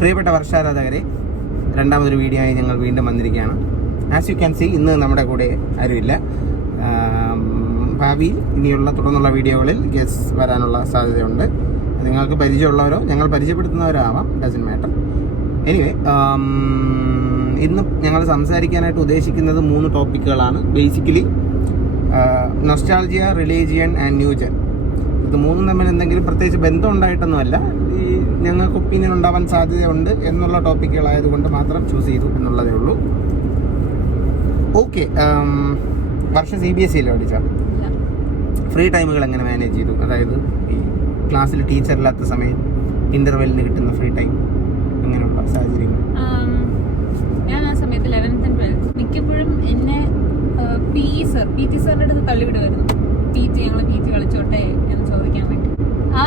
പ്രിയപ്പെട്ട വർഷാരാധകരെ, രണ്ടാമതൊരു വീഡിയോ ആയി ഞങ്ങൾ വീണ്ടും വന്നിരിക്കുകയാണ്. ആസ് യു ക്യാൻ സീ, ഇന്ന് നമ്മുടെ കൂടെ ആരുമില്ല. ഭാവിയിൽ ഇനിയുള്ള തുടർന്നുള്ള വീഡിയോകളിൽ ഗസ്റ്റ് വരാനുള്ള സാധ്യതയുണ്ട്. നിങ്ങൾക്ക് പരിചയമുള്ളവരോ ഞങ്ങൾ പരിചയപ്പെടുത്തുന്നവരോ ആവാം, ഡസൻ മാറ്റർ. എനിവേ, ഇന്ന് ഞങ്ങൾ സംസാരിക്കാനായിട്ട് ഉദ്ദേശിക്കുന്നത് 3 ടോപ്പിക്കുകളാണ്. Basically nostalgia, religion and new gen. ഇത് മൂന്നും തമ്മിൽ എന്തെങ്കിലും പ്രത്യേകിച്ച് ബന്ധം ഉണ്ടായിട്ടൊന്നുമല്ല, ഈ ഞങ്ങൾക്ക് ഒപ്പീനിയൻ ഉണ്ടാവാൻ സാധ്യതയുണ്ട് എന്നുള്ള ടോപ്പിക്കുകളായതുകൊണ്ട് മാത്രം ചൂസ് ചെയ്തു എന്നുള്ളതേ ഉള്ളൂ. ഓക്കെ, വർഷം CBSE പഠിച്ചാൽ ഫ്രീ ടൈമുകൾ എങ്ങനെ മാനേജ് ചെയ്തു? അതായത് ഈ ക്ലാസ്സിൽ ടീച്ചറില്ലാത്ത സമയം, ഇന്റർവെല്ലിന് കിട്ടുന്ന ഫ്രീ ടൈം, അങ്ങനെയുള്ള സാഹചര്യങ്ങൾ. ഞാൻ ആ സമയത്ത് 11th and 12th മിക്കപ്പോഴും എന്നെ PT സാറിൻ്റെ അടുത്ത് തള്ളിവിടുമായിരുന്നു. ഞങ്ങൾ PT കളിച്ചോട്ടെ എന്ന് ചോദിക്കാൻ വേണ്ടി. ആ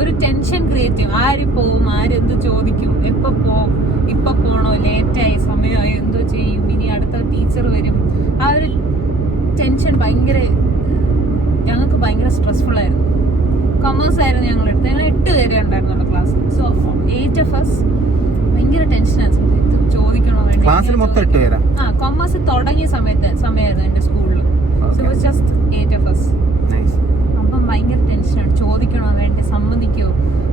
ഒരു ടെൻഷൻ ക്രിയേറ്റ് ചെയ്യും. ആര് പോവും, ആരെന്ത് ചോദിക്കും, എപ്പോൾ പോവും, ഇപ്പം പോണോ, ലേറ്റായി, സമയമായി, എന്തോ ചെയ്യും, ഇനി അടുത്ത ടീച്ചർ വരും. ആ ഒരു ടെൻഷൻ ഞങ്ങൾക്ക് ഭയങ്കര സ്ട്രെസ്ഫുൾ ആയിരുന്നു. കൊമേഴ്സ് ആയിരുന്നു ഞങ്ങൾ 8 പേരെ ഉണ്ടായിരുന്നുള്ളൂ ക്ലാസ്സിൽ. സോ 8 of us ഭയങ്കര ടെൻഷനാണ്. ചോദിക്കണോ വേണ്ടി. ക്ലാസ്സിൽ മൊത്തം 8 പേരാ. കൊമേഴ്സ് തുടങ്ങിയ സമയമായിരുന്നു എന്റെ സ്കൂളിൽ. So just 8 of us. അപ്പം ഭയങ്കര ടെൻഷനാണ്. ചോദിക്കണോ വേണ്ടി, സമ്മതിക്കോ,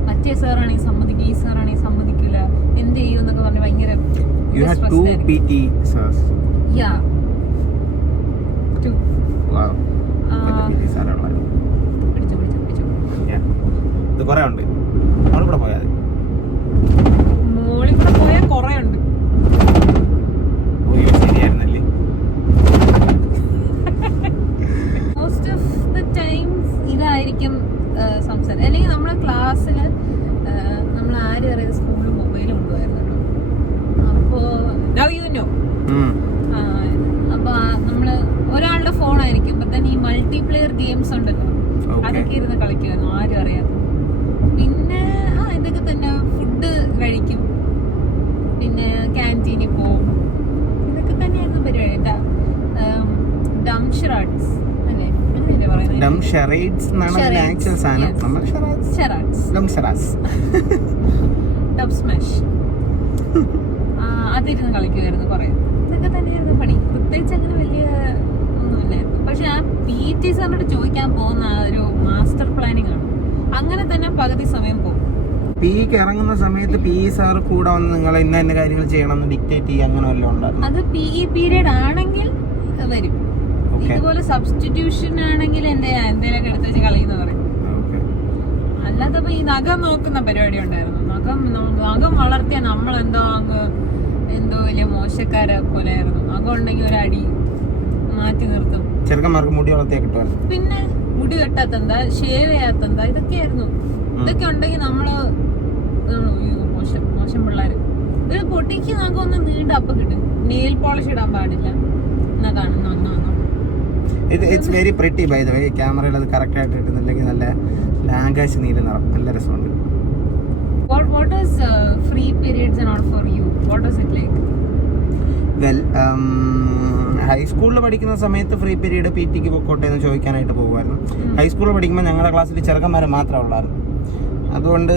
മറ്റേ സാറാണെങ്കിൽ സമ്മതിക്കും, ഈ സാറാണെങ്കിൽ സമ്മതിക്കില്ല, എന്ത് ചെയ്യും എന്നൊക്കെ പറഞ്ഞ് ഭയങ്കര. You had 2 PT sirs. Yeah. 2. Wow. PT സാറുകളായിരുന്നു. പിടിച്ചു. ഇത് കുറേ ഉണ്ട്. മോളിൽ പോയാൽ കുറേ ഉണ്ട്. ശരിയായിരുന്നല്ലേ? മോസ്റ്റ് ഓഫ് ദ ടൈംസ് ഇതായിരിക്കും സംസാരം. അല്ലെങ്കിൽ നമ്മളെ ക്ലാസ്സിൽ നമ്മൾ ആരും അറിയാതെ സ്കൂളിൽ മൊബൈൽ കൊണ്ടുപോയിരുന്നു കേട്ടോ. അപ്പോൾ അപ്പൊ നമ്മള് ഒരാളുടെ ഫോണായിരിക്കും. ഈ മൾട്ടിപ്ലെയർ ഗെയിംസ് ഉണ്ടല്ലോ, അതൊക്കെ ഇരുന്ന് കളിക്കുമായിരുന്നു, ആരും അറിയാതെ. പിന്നെ ഇതൊക്കെ തന്നെ, ഫുഡ് കഴിക്കും, പിന്നെ ക്യാൻറ്റീനിൽ പോവും, ഇതൊക്കെ തന്നെയായിരുന്നു പരിപാടി. ഡംഷറാഡ്സ് അല്ലേ, അങ്ങനെയല്ലേ പറയുന്നത്? ഡംഷറേഡ്സ് എന്നാണ് അതിന്റെ ആക്ച്വൽ സാധനം. നമ്മൾ ഡബ് സ്മാഷ് അതിരുന്ന് കളിക്കുമായിരുന്നു കുറേ. ഇതൊക്കെ തന്നെയായിരുന്നു പണി. പ്രത്യേകിച്ച് അങ്ങനെ വലിയ ഒന്നുമില്ലായിരുന്നു. പക്ഷെ ആ PT സാറിനോട് ചോദിക്കാൻ പോകുന്ന ഒരു മാസ്റ്റർ പ്ലാനിങ് ആണ്. അങ്ങനെ തന്നെ പകുതി സമയം പോകും. PEക്ക് ഇറങ്ങുന്ന സമയത്ത് PE സാർ കൂടെ വന്ന് നിങ്ങൾ ഇന്ന കാര്യങ്ങൾ ചെയ്യണമെന്ന് ഡിക്റ്റേറ്റ് ചെയ്യുക, അങ്ങനെ വല്ലതും ഉണ്ടായിരുന്നു? അത് PE പീരീഡ് ആണെങ്കിൽ വരും. ഇതുപോലെ സബ്സ്റ്റിറ്റ്യൂഷൻ ആണെങ്കിൽ എന്തേലൊക്കെ എടുത്ത് വെച്ച് കളയുന്ന പറയും. അല്ലാതെ ഈ നഖം നോക്കുന്ന പരിപാടി ഉണ്ടായിരുന്നു. നഖം വളർത്തിയ നമ്മളെന്തോ വലിയ മോശക്കാരെ പോലെ ആയിരുന്നു. നഖം ഉണ്ടെങ്കിൽ ഒരടി മാറ്റി നിർത്തും. ചെറുക്കന്മാർക്ക് മുടി വളർത്തിയാ കിട്ടുമായിരുന്നു. പിന്നെ മുടി വെട്ടാത്തെന്താ, ഷേവ് ചെയ്യാത്തെന്താ, ഇതൊക്കെയായിരുന്നു. ഇതൊക്കെ ഉണ്ടെങ്കിൽ നമ്മള് മോശം പിള്ളേര്. ഒരു പൊട്ടിക്ക് നമുക്ക് ഒന്ന് നീണ്ട അപ്പ് കിട്ടും. നെയിൽ പോളിഷ് ഇടാൻ പാടില്ല എന്നാ കാണുന്നു. It's very pretty by the way. ക്യാമറയിൽ അത് കറക്റ്റ് ആയിട്ട് കിട്ടുന്നില്ലെങ്കിൽ നല്ല ആകാശ നീല നിറം, നല്ല രസമുണ്ട്. What is free periods and all for you? What is it like? Well, ഹൈസ്കൂളിൽ പഠിക്കുന്ന സമയത്ത് ഫ്രീ പീരീഡ് PTക്ക് പൊക്കോട്ടെ എന്ന് ചോദിക്കാനായിട്ട് പോകുമായിരുന്നു. ഹൈസ്കൂളിൽ പഠിക്കുമ്പോൾ ഞങ്ങളുടെ ക്ലാസ്സിൽ ചെറുക്കന്മാരെ മാത്രമേ ഉള്ളായിരുന്നു. അതുകൊണ്ട്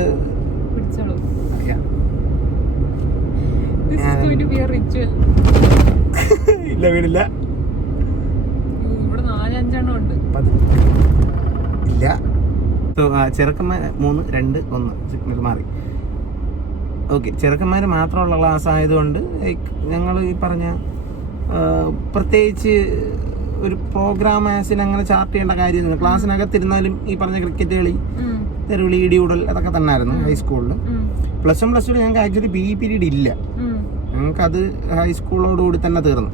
ഇല്ല, വീടില്ല, ഇല്ല. ചെറുക്കന്മാർ 3, 2, 1 സിഗ്നൽ മാറി. ഓക്കെ, ചെറുക്കന്മാർ മാത്രമുള്ള ക്ലാസ് ആയതുകൊണ്ട് ഞങ്ങൾ ഈ പറഞ്ഞ പ്രത്യേകിച്ച് ഒരു പ്രോഗ്രാം ആസിന് അങ്ങനെ ചാർട്ട് ചെയ്യേണ്ട കാര്യമൊന്നുമില്ല. ക്ലാസ്സിനകത്തിരുന്നാലും ഈ പറഞ്ഞ ക്രിക്കറ്റ് കളി, തെരുവിളി, ഇടികൂടൽ, അതൊക്കെ തന്നെ ആയിരുന്നു ഹൈസ്കൂളിൽ. +1 +2 ഞങ്ങൾക്ക് ആക്ച്വലി PE പീരീഡ് ഇല്ല. ഞങ്ങൾക്കത് ഹൈസ്കൂളോടുകൂടി തന്നെ തീർന്നു.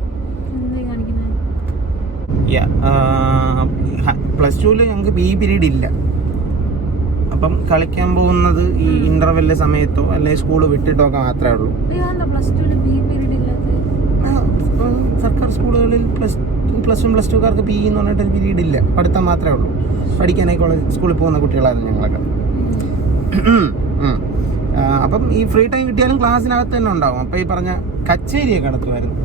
+2 ഞങ്ങൾക്ക് PE പീരീഡ് ഇല്ല. അപ്പം കളിക്കാൻ പോകുന്നത് ഈ ഇന്റർവെല്ല് സമയത്തോ അല്ലെങ്കിൽ സ്കൂള് വിട്ടിട്ടോ ഒക്കെ മാത്രമേ ഉള്ളൂ. സർക്കാർ സ്കൂളുകളിൽ +1 +2കാർക്ക് PE എന്ന് പറഞ്ഞിട്ട് പീരീഡ് ഇല്ല. പഠിത്തം മാത്രമേ ഉള്ളൂ. പഠിക്കാനായി സ്കൂളിൽ പോകുന്ന കുട്ടികളായിരുന്നു ഞങ്ങളൊക്കെ. അപ്പം ഈ ഫ്രീ ടൈം കിട്ടിയാലും ക്ലാസ്സിനകത്ത് തന്നെ ഉണ്ടാവും. അപ്പം ഈ പറഞ്ഞ കച്ചേരിയൊക്കെ നടത്തുമായിരുന്നു.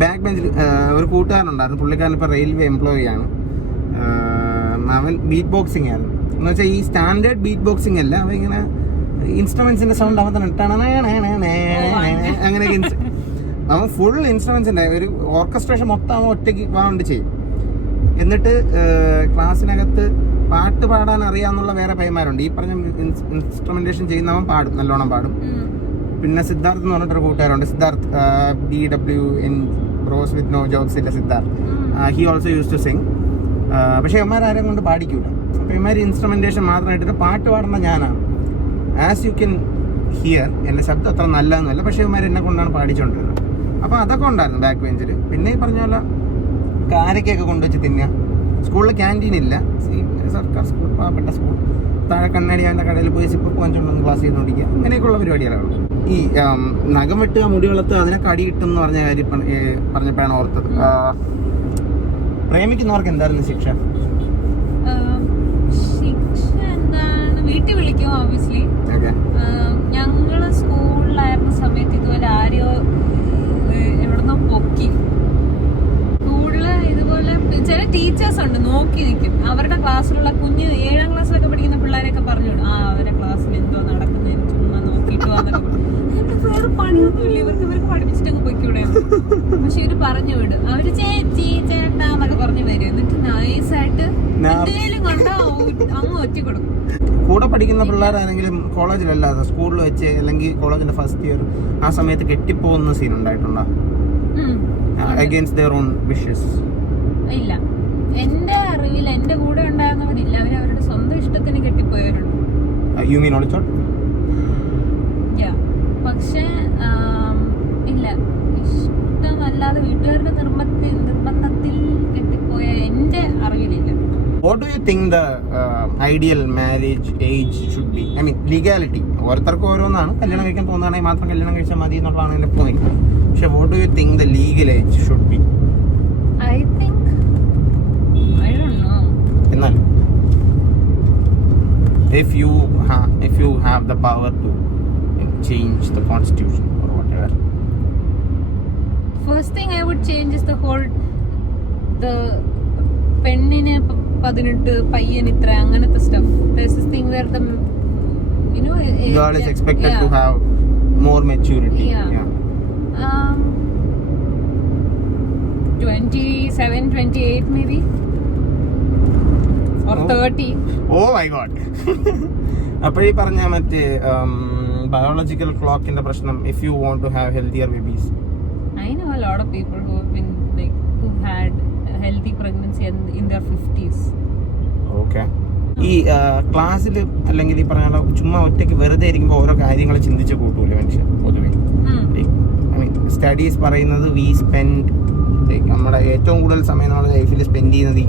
ബാക്ക് ബെഞ്ചിൽ ഒരു കൂട്ടുകാരനുണ്ടായിരുന്നു. പുള്ളിക്കാരൻ ഇപ്പോൾ റെയിൽവേ എംപ്ലോയി ആണ്. അവൻ ബീറ്റ് ബോക്സിംഗ് ആയിരുന്നു. എന്ന് വെച്ചാൽ ഈ സ്റ്റാൻഡേർഡ് ബീറ്റ് ബോക്സിംഗ് അല്ല, അവ ഇങ്ങനെ ഇൻസ്ട്രുമെന്റ്സിന്റെ സൗണ്ട് അവൻ തന്നെ അങ്ങനെയൊക്കെ. അവൻ ഫുൾ ഇൻസ്ട്രുമെന്റ്സിന്റെ ഒരു ഓർക്കസ്ട്രേഷൻ മൊത്തം അവൻ ഒറ്റയ്ക്ക് വാണ്ട് ചെയ്യും. എന്നിട്ട് ക്ലാസ്സിനകത്ത് പാട്ട് പാടാൻ അറിയാന്നുള്ള വേറെ പയ്യന്മാരുണ്ട്. ഈ പറഞ്ഞ ഇൻസ്ട്രുമെന്റേഷൻ ചെയ്യുന്നവൻ പാടും, നല്ലോണം പാടും. പിന്നെ സിദ്ധാർത്ഥ് എന്ന് പറഞ്ഞിട്ടൊരു കൂട്ടുകാരുണ്ട്, Siddharth BWN bros with no ജോബ്സിന്റെ Siddharth. He also use to sing. പക്ഷെ ഇവന്മാരും കൊണ്ട് പാടിക്കൂല. അപ്പോൾ ഇവന്മാർ ഇൻസ്ട്രുമെന്റേഷൻ മാത്രമായിട്ട് പാട്ട് പാടുന്ന ഞാനാണ്. ആസ് യു ക്യാൻ ഹിയർ എൻ്റെ ശബ്ദം അത്ര നല്ലതൊന്നുമല്ല, പക്ഷേ ഇവന്മാർ എന്നെ കൊണ്ടാണ് പാടിച്ചുകൊണ്ടിരുന്നത്. അപ്പോൾ അതൊക്കെ ഉണ്ടായിരുന്നു ബാക്ക് ബെഞ്ചിൽ. പിന്നെ ഈ പറഞ്ഞ പോലെ കാരക്കൊക്കെ കൊണ്ടുവച്ച് തിന്നുക. സ്കൂളിൽ ക്യാൻറ്റീൻ ഇല്ല, സർക്കാർ സ്കൂൾ, പാവപ്പെട്ട സ്കൂൾ. താഴെ കണ്ണാടിയാൻ്റെ കടയിൽ പോയി സിപ്പ് വാങ്ങിച്ചുകൊണ്ടൊന്ന് ക്ലാസ് ചെയ്തുകൊണ്ടിരിക്കുക, അങ്ങനെയൊക്കെയുള്ള പരിപാടികളാണ്. ഈ നഖം വെട്ടുക, മുടി വളർത്തുക, അതിനൊക്കെ അടി കിട്ടും എന്ന് പറഞ്ഞ കാര്യം പറഞ്ഞപ്പോഴാണ് ഓർത്തത്. പ്രേമിക്കുന്നവർക്ക് എന്തായിരുന്നു ശിക്ഷ? ശിക്ഷ എന്താണ്, വീട്ടിൽ വിളിക്കും ഓബിയസ്ലി. ഞങ്ങള് സ്കൂളിലായിരുന്ന സമയത്ത് ഇതുപോലെ ആരെയോ എവിടെന്നോ പൊക്കി. സ്കൂളില് ഇതുപോലെ ചില ടീച്ചേഴ്സ് ഉണ്ട്, നോക്കി നിൽക്കും. അവരുടെ ക്ലാസ്സിലുള്ള കുഞ്ഞ് 7ാം ക്ലാസ്സിലൊക്കെ പഠിക്കുന്ന പിള്ളേരെയൊക്കെ പറഞ്ഞു വിടും, അവരുടെ ക്ലാസ്സിൽ എന്തോ നടക്കുന്നതിന് ചുമ്മാ നോക്കിയിട്ട് വന്നൊക്കെ. വേറെ പണിയൊന്നുമില്ല ഇവർക്ക് പഠിപ്പിച്ചിട്ടങ്ങ് പൊയ്ക്കൂടെ. പക്ഷെ ഇവര് പറഞ്ഞു വിടും, അവര് ചേച്ചി ചേട്ടാ എന്നൊക്കെ പറഞ്ഞു വരും. എന്നിട്ട് നൈസായിട്ട് എന്തെങ്കിലും കണ്ടോ അങ്ങ് ഒറ്റ കൊടുക്കും. കൂടെ പഠിക്കുന്ന പിള്ളേരാണെങ്കിലും കോളേജിലല്ലാതെ സ്കൂളിൽ വെച്ച് അല്ലെങ്കിൽ കോളേജിന്റെ ഫസ്റ്റ് ഇയർ ആ സമയത്ത് കെട്ടിപ്പോകുന്ന സീൻ ഉണ്ടായിട്ടുണ്ടോ? Against their own wishes? ഇല്ല, എന്റെ അറിവിൽ എന്റെ കൂടെ ഉണ്ടായിരുന്നവരില്ല. അവരവരുടെ സ്വന്തം ഇഷ്ടത്തിന് കെട്ടിപ്പോയവരുണ്ട്. You mean also? പക്ഷെ ഇല്ല, ഇഷ്ടമല്ലാതെ വീട്ടുകാരുടെ നിർബന്ധത്തിൽ കെട്ടിപ്പോയ എന്റെ അറിവിലില്ല. What do you think the ideal marriage age should be? I mean, legality. ഓരോരുത്തർക്കും ഓരോന്നാണ്. കല്യാണം കഴിക്കാൻ തോന്നുകയാണെങ്കിൽ മാത്രം കല്യാണം കഴിച്ചാൽ മതി എന്നുള്ളതാണ് എൻ്റെ പോയിന്റ്. പക്ഷെ what do you think the legal age should be? I think, I don't know. എന്നാൽ if you have the power to change the constitution or whatever, first thing I would change is the പെണ്ണിന് 18, പയ്യൻ ഇത്ര, അങ്ങനത്തെ stuff. There's this thing where the girl is expected to have more maturity. 27, 28 maybe, or 30. Oh my god. അപ്പോഴീ പറഞ്ഞ മറ്റേ biological ക്ലോക്കിന്റെ പ്രശ്നം, if you want to have healthier babies. I know a lot of people who have been who had healthy pregnancy in their 50s. Okay. ഈ ക്ലാസ്സിൽ അല്ലെങ്കിൽ ഈ പറഞ്ഞ ചുമ്മാ ഒറ്റയ്ക്ക് വെറുതെ ഇരിക്കുമ്പോൾ ഓരോ കാര്യങ്ങൾ ചിന്തിച്ച് കൂട്ടൂല്ലേ മനുഷ്യൻ പൊതുവെ? ഐ മീൻ സ്റ്റഡീസ് പറയുന്നത് വി സ്പെൻഡ് നമ്മുടെ ഏറ്റവും കൂടുതൽ സമയം നമ്മുടെ ലൈഫിൽ സ്പെൻഡ് ചെയ്യുന്നത് ഈ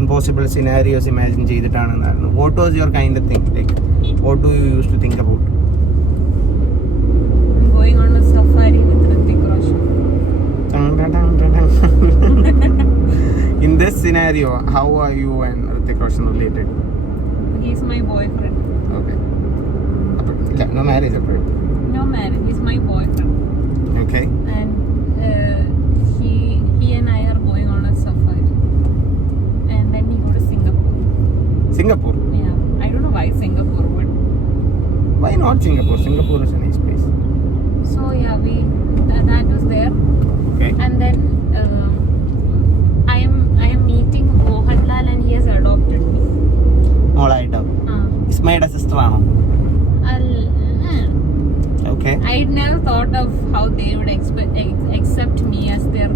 ഇമ്പോസിബിൾ സിനാരിയോസ് ഇമാജിൻ ചെയ്തിട്ടാണെന്നായിരുന്നു. What was your kind of think? Like what do you use to think about? Going on a safari with Hrithik Roshan. In this scenario, how are you and Hrithik Roshan related? He is my boyfriend. Okay. No marriage apart. No marriage. He's my boyfriend. Okay. And he and I are going on a safari. And then we go to Singapore. Singapore? Yeah. I don't know why Singapore, but why not Singapore? Singapore is a nice place. So yeah, that was there. Okay. And then I am meeting Mohanlal and he has adopted me. മോളായിട്ടോ? ഇസ്മയുടെ sister ആണോ? Okay. I'd never thought of how they would accept me as their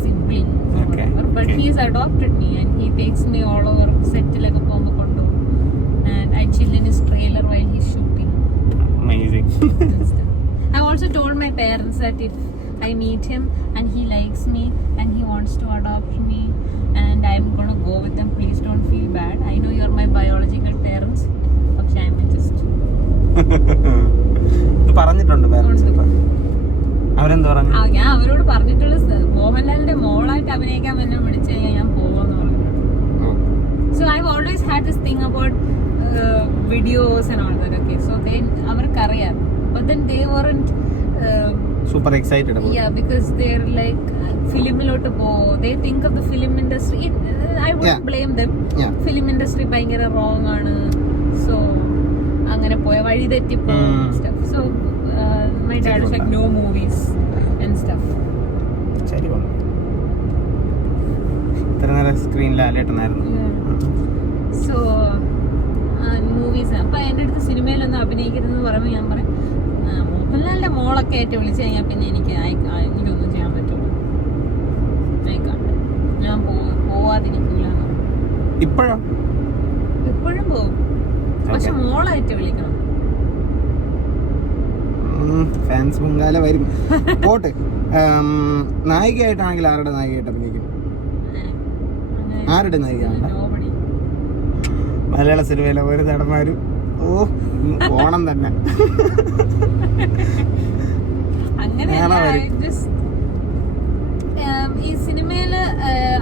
sibling. Okay. But Okay. he's adopted me and he takes me all over set like a pombo kondo. And I chill in his trailer while he's shooting. Amazing. And stuff. I also told my parents that if I meet him and he likes me and he wants to adopt me and I'm gonna go with them, please don't feel bad. I know you're my biological parents, but I'm just പറഞ്ഞിട്ടുണ്ട് parents. അവരെന്താ പറഞ്ഞു? ഞാൻ അവരോട് പറഞ്ഞിട്ടുള്ള മോഹൻലാലിന്റെ മോളായിട്ട് അഭിനയിക്കാൻ എന്നെ വിളിച്ചു കഴിഞ്ഞാൽ ഞാൻ പോവാന്ന് പറഞ്ഞു. So I've always had this thing about videos and all that. Okay, so അവർക്കറിയാം. But then they weren't super excited. Yeah, because they're like ഫിലിമിലോട്ട് they think of the film industry. I wouldn't blame them. Film industry ഭയങ്കര wrong ആണ്, so അങ്ങനെ പോയ വഴി തെറ്റിപ്പോ stuff. So my dad was like no movies and stuff. ശരി പറഞ്ഞു. ഇത്ര നേരം സ്ക്രീനിൽ ആലേട്ടനായിരുന്നു. സോ മൂവീസ് അപ്പൊ എൻ്റെ അടുത്ത് സിനിമയിലൊന്നും അഭിനയിക്കരുതെന്ന് പറയുമ്പോൾ ഞാൻ പറയും മോഹൻലാലിന്റെ മോളൊക്കെ ആയിട്ട് വിളിച്ചു കഴിഞ്ഞാൽ പിന്നെ എനിക്ക് എനിക്കൊന്നും ചെയ്യാൻ പറ്റുള്ളൂ. ആയിക്കാണ്ട് ഞാൻ പോവാതിരിക്കൂല. ഇപ്പോഴും പോകും, പക്ഷെ മോളായിട്ട് വിളിക്കണം. ഫാൻസ് പൊങ്കാല വരും. പോട്ടെ, നായികയായിട്ടാണെങ്കിൽ ആരുടെ നായികയായിട്ട് അഭിനയിക്കും? ആരുടെ നായികയാണ്? മലയാള സിനിമയിലെ ഒരു നടന്മാരും ഓണം തന്നെ. അങ്ങനെ ഈ സിനിമയില്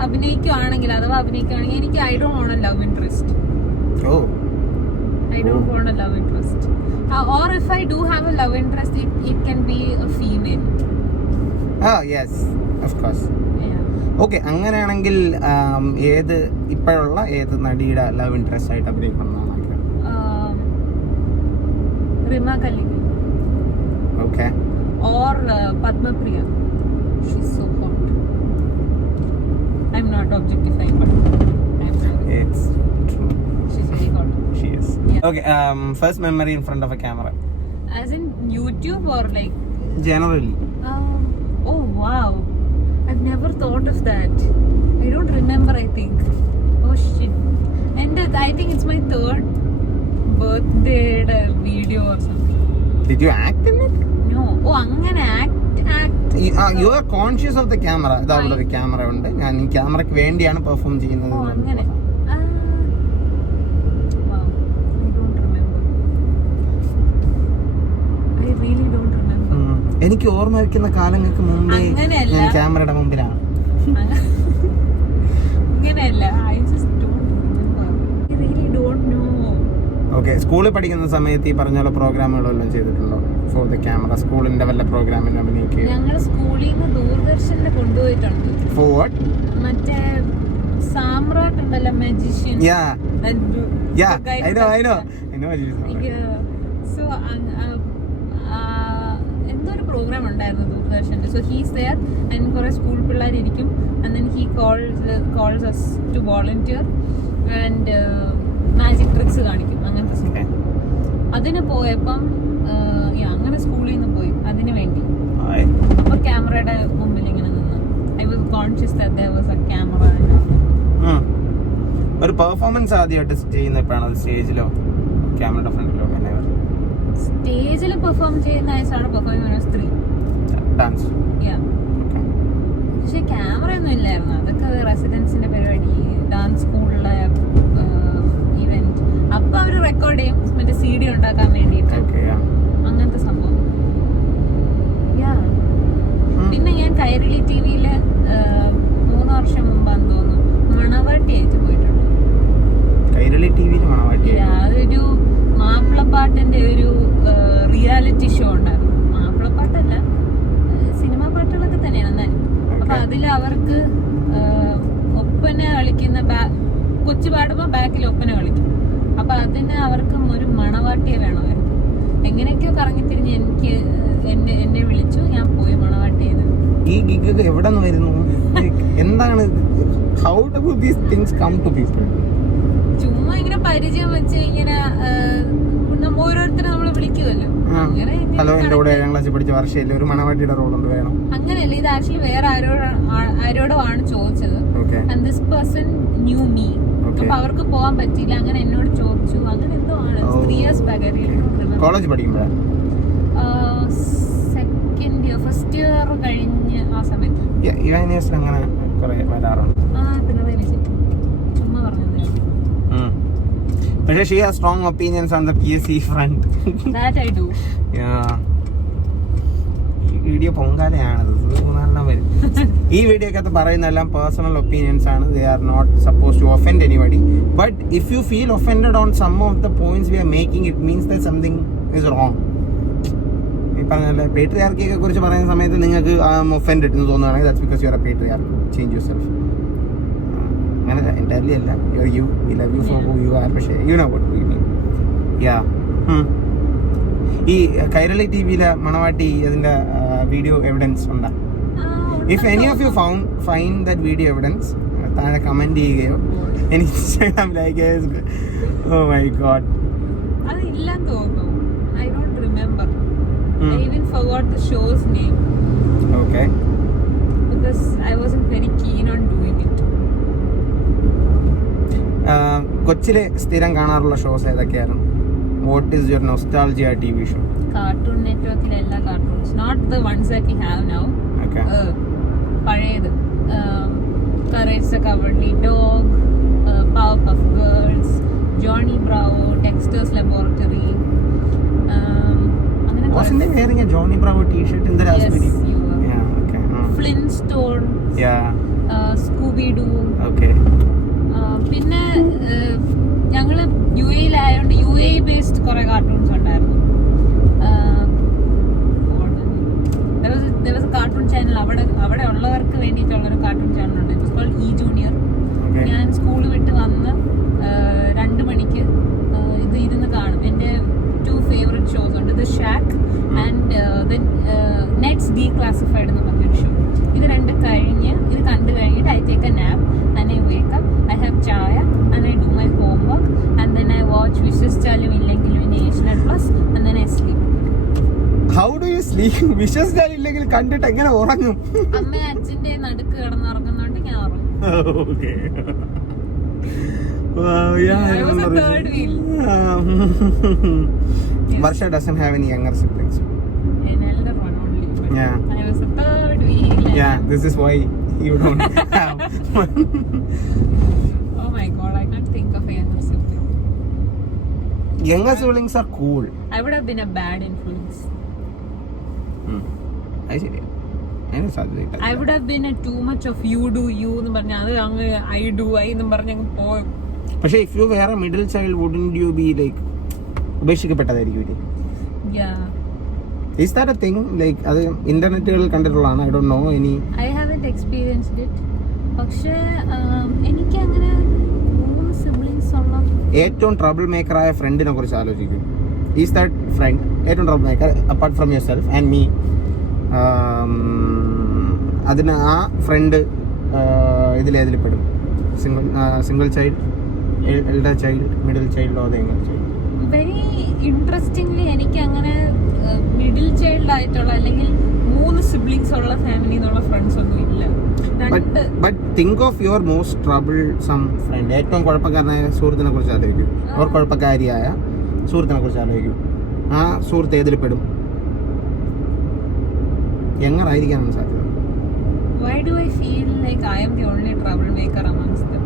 അഭിനയിക്കുകയാണെങ്കിൽ അഥവാ അഭിനയിക്കുകയാണെങ്കിൽ എനിക്ക് I don't want A love interest. I don't want a love interest. Or if I do have a love interest, it can be a female. Yes, of course. Yeah. Okay, അങ്ങനെയാണെങ്കിൽ ഇപ്പോഴുള്ള ഏത് നടിയുടെ ലവ് ഇൻട്രസ്റ്റ് ആയിട്ട് അഭിനയിക്കണം എന്നാണ് ആഗ്രഹം? Rima Kallingal. Okay. Or Padmapriya. She's so hot. I'm not objectifying, but I'm sorry. It's true. She's very hot. She is. Yeah. Okay, first memory in front of a camera. As in YouTube or like? Generally. Oh wow. I've never thought of that. I don't remember, I think. Oh shit. And I think it's my 3rd birthday video or something. Did you act in it? No. Oh, അങ്ങനെ act. You are conscious of the camera. ഇതാ അവിടെ ഒരു camera ഉണ്ട്, ഞാൻ ഈ ക്യാമറയ്ക്ക് വേണ്ടിയാണ് perform ചെയ്യുന്നത്. Oh, അങ്ങനെ. Wow. I don't remember. I really don't remember. എനിക്ക് ഓർമ്മ വയ്ക്കുന്ന കാലങ്ങൾക്ക് മുമ്പേ ഞാൻ ക്യാമറയുടെ മുമ്പിലാണ്. അങ്ങനെയല്ല. I just don't remember. I really don't know. Okay, സ്കൂളിൽ പഠിക്കുന്ന സമയത്ത് ഈ പറഞ്ഞ പോലെ പ്രോഗ്രാമുകളെല്ലാം ചെയ്തിട്ടുണ്ടോ? ഫോർ ദ ക്യാമറ സ്കൂളിന്റെ വല്ല പ്രോഗ്രാമിന് അഭിനയിക്കുക? ഞങ്ങൾ സ്കൂളിൽ നിന്ന് ദൂരദർശനിൽ കൊണ്ടുപോയിട്ടുണ്ട്. For what? മറ്റേ സാമ്രാട്ട് ഉണ്ടല്ലോ, മജീഷ്യൻ. I know. So എന്തോ ഒരു പ്രോഗ്രാം ഉണ്ടായിരുന്നു ദൂരദർശനിൽ. സോ ഹീസ് ദെയർ ആൻഡ് കുറെ സ്കൂൾ പിള്ളേരിക്കും and then he calls us to volunteer and magic tricks കാണിക്കും, അങ്ങനത്തെ സംഭവം. അതിന് പോയപ്പം അങ്ങനെ സ്കൂളിൽ നിന്ന് പോയി അതിന് വേണ്ടി. അപ്പൊ ക്യാമറയുടെ മുമ്പിൽ ഇങ്ങനെ നിന്ന് I was conscious that there was A camera. ഒരു പെർഫോമൻസ് ആദ്യമായിട്ട് ചെയ്യുന്ന എപ്പോഴാണ്? സ്റ്റേജിലോ ക്യാമറയുടെ ഫ്രണ്ടിലോ? സ്റ്റേജിൽ പെർഫോം ചെയ്യുന്ന വയസ്സാണ് പെർഫോം ചെയ്യുന്ന സ്ത്രീ ഡാൻസ്. പക്ഷെ ക്യാമറ ഒന്നും ഇല്ലായിരുന്നു, അതൊക്കെ റെസിഡൻസിന്റെ പരിപാടി, ഡാൻസ് സ്കൂളിലെ ഇവന്റ്. അപ്പൊ അവര് റെക്കോർഡ് ചെയ്യും മറ്റേ CD ഉണ്ടാക്കാൻ വേണ്ടിയിട്ട്, അങ്ങനത്തെ സംഭവം. പിന്നെ ഞാൻ കൈരളി ടിവിയില് 3 വർഷം മുമ്പാന്ന് തോന്നുന്നു മണവാട്ടി ആയിട്ട് പോയിട്ടുണ്ട്. കൈരളി ടിവിയിൽ മണവാട്ടി? അതൊരു മാപ്പിളപ്പാട്ടിന്റെ ഒരു റിയാലിറ്റി ഷോ ഉണ്ടായിരുന്നു. മാപ്പിളപ്പാട്ടല്ല, സിനിമാ പാട്ടുകളൊക്കെ തന്നെയാണ് എന്നാലും. അപ്പൊ അതില് അവർക്ക് ഒപ്പന കളിക്കുന്ന, കൊച്ചു പാടുമ്പോ ബാക്കിൽ ഒപ്പന കളിക്കും. അപ്പൊ അതിന് അവർക്ക് ഒരു മണവാട്ടിയെ വേണമായിരുന്നു. എങ്ങനെയൊക്കെയോ കറങ്ങിത്തിരിഞ്ഞ് എനിക്ക് എന്നെ വിളിച്ചു, ഞാൻ പോയി മണവാട്ടി ചെയ്ത്. ഈ ഗിഗ് എവിടെ നിന്ന് വരുന്നു? എന്താണ്? How do these things come to people? ചുമ്മാ ഇങ്ങനെ പരിചയം വെച്ച് ഇങ്ങനെ ഓരോരുത്തരും നമ്മള് വിളിക്കുമല്ലോ. അങ്ങനെ ഹലോ, എന്റെ കൂടെ 7ാം ക്ലാസ്സിൽ പഠിച്ച വർഷയില്ല ഒരു മണവാട്ടിയുടെ റോൾ ഉണ്ട്, വേണം. അങ്ങനെയല്ല, ഇത് ആക്ച്വലി വേറെ ആരോടോ ആണ് ചോദിച്ചത്. And this person new me. അപ്പൊ അവർക്ക് പോവാൻ പറ്റിയില്ല, അങ്ങനെ എന്നോട് ചോദിച്ചു. അങ്ങനെ എന്തോ ആണ്. 3 years back. കോളേജ് പഠിക്കുമ്പോഴാണ്? സെക്കൻഡ് ഇയർ, ഫസ്റ്റ് ഇയർ കഴിഞ്ഞ് ആ സമയത്ത്. അങ്ങനെ കുറെ വരാറുണ്ട്. പിണറായി വിജയൻ ചുമ്മാ പറഞ്ഞത്. പക്ഷേ she has strong opinions on the PSC front. That I do. ഈ വീഡിയോ പൊങ്കാലയാണത്, 3 വരും. ഈ വീഡിയോക്കകത്ത് പറയുന്നതെല്ലാം പേഴ്സണൽ ഒപ്പീനിയൻസ് ആണ്. They are not supposed to offend anybody. But if you feel offended on some of the points we are making, it means that something is wrong. പറഞ്ഞ പേട്രിയാർക്കിയെ കുറിച്ച് പറയുന്ന സമയത്ത് നിങ്ങൾക്ക് ഒഫൻഡ് എന്ന് തോന്നുകയാണെങ്കിൽ that's because you are a patriarch. Change yourself. അങ്ങനെ entirely അല്ല, you we love you for who you are. പക്ഷേ you know what we mean. Yeah. ഈ കൈരളി ടി വിയിലെ മണവാട്ടി അതിൻ്റെ വീഡിയോ എവിഡൻസ് ഉണ്ടാ? If any of you find that video evidence താഴെ comment ചെയ്യുകയോ എനിക്ക് Instagram like. Oh my god, അത് ഇല്ലെന്ന് തോന്നുന്നു. I don't remember. I even forgot the show's name. Okay. Because I wasn't very keen on doing it. കൊച്ചിലെ സ്ഥിരം കാണാറുള്ള shows ഏതൊക്കെയായിരുന്നു? What is your nostalgia TV show? Cartoon Network എല്ലാ cartoons, not the ones that we have now. Okay. പഴയത് Courage the Cowardly Dog, Powerpuff Girls, Johnny Bravo, Dexter's Laboratory. Wasn't he wearing a Johnny Bravo t-shirt in the last video? Yes, you were. Yeah, okay. Flintstones. Yeah. Scooby-Doo. Okay. പിന്നെ ഞങ്ങള് UAE-ലായോണ്ട് UAE based കുറെ cartoons ഉണ്ടായിരുന്നു. There was a cartoon channel അവിടെ ഉള്ളവർക്ക് വേണ്ടിയിട്ടുള്ള ഒരു cartoon channel ഉണ്ട്. It was called E Junior. ഞാൻ സ്കൂൾ വിട്ട് വന്ന് 2 മണിക്ക് ഇത് ഇരുന്ന് കാണും. എൻ്റെ 2 ഫേവറേറ്റ് ഷോസ് ഉണ്ട്. The Shack and then Ned's Declassified എന്ന് പറഞ്ഞൊരു ഷോ. ഇത് രണ്ടും കഴിഞ്ഞ് ഇത് കണ്ടു കഴിഞ്ഞിട്ട് I take a nap and I wake up, I have chaya and I do my homework and then I watch വിശ്വസിച്ചാലും ഇല്ലെങ്കിലും in Asianet Plus and then I sleep. How do you sleep? വിശ്വസിച്ചാലില്ലെങ്കിൽ കണ്ടിട്ട് എങ്ങനെ ഉറങ്ങും? അമ്മ അച്ഛൻ്റെ നടുക്ക് കിടന്നുറങ്ങുന്നോണ്ട് ഞാൻ ഉറങ്ങും. Okay. Yeah, I was a third wheel. Varsha doesn't have any younger siblings. An elder one only. Yeah. I was a third wheel. Yeah, this is why you don't have. Oh my god, I can't think of a younger sibling. Younger siblings are cool. I would have been a bad influence. I see. I would have been a too much of you do you എന്ന് പറഞ്ഞ അത് അങ്ങ് I do I എന്ന് പറഞ്ഞ് അങ്ങ് പോയി. പക്ഷേ if you were a middle child, wouldn't you be like ഉപേക്ഷിക്കപ്പെട്ടതായിരിക്കും? Yeah. Is that a thing? Like അത് ഇന്റർനെറ്റുകളിൽ കണ്ടിട്ടുള്ളതാണ്. I don't know any. I haven't experienced it. പക്ഷേ എനിക്ക് അങ്ങനെ 3 siblings ഉള്ള ഏറ്റവും ട്രബിൾ മേക്കർ ആയ ഫ്രണ്ടിനെ കുറിച്ച് ആലോചിക്കും. ഈസ് ദാറ്റ് ഫ്രണ്ട് ഏറ്റവും trouble maker apart from your self and me? അതിന് ആ ഫ്രണ്ട് ഇതിലേതിൽ പെടും? Single child, elder child, middle child, or younger child? Very interestingly എനിക്ക് അങ്ങനെ മിഡിൽ ചൈൽഡ് ആയിട്ടുള്ള അല്ലെങ്കിൽ 3 സിബ്ലിങ്സ് ഉള്ള ഫാമിലി എന്നുള്ള ഫ്രണ്ട്സ് ഒന്നും ഇല്ല. But think of your most troublesome friend. ഏറ്റവും കുഴപ്പക്കാരനായ സുഹൃത്തിനെ കുറിച്ച് ആലോചിക്കും. അവർ കുഴപ്പക്കാരിയായ സുഹൃത്തിനെ കുറിച്ച് ആലോചിക്കും. ആ സുഹൃത്ത് ഏതിൽ പെടും? എങ്ങനായിരിക്കാനാണ് സാധ്യത? Why do I feel like I am the only troublemaker amongst them?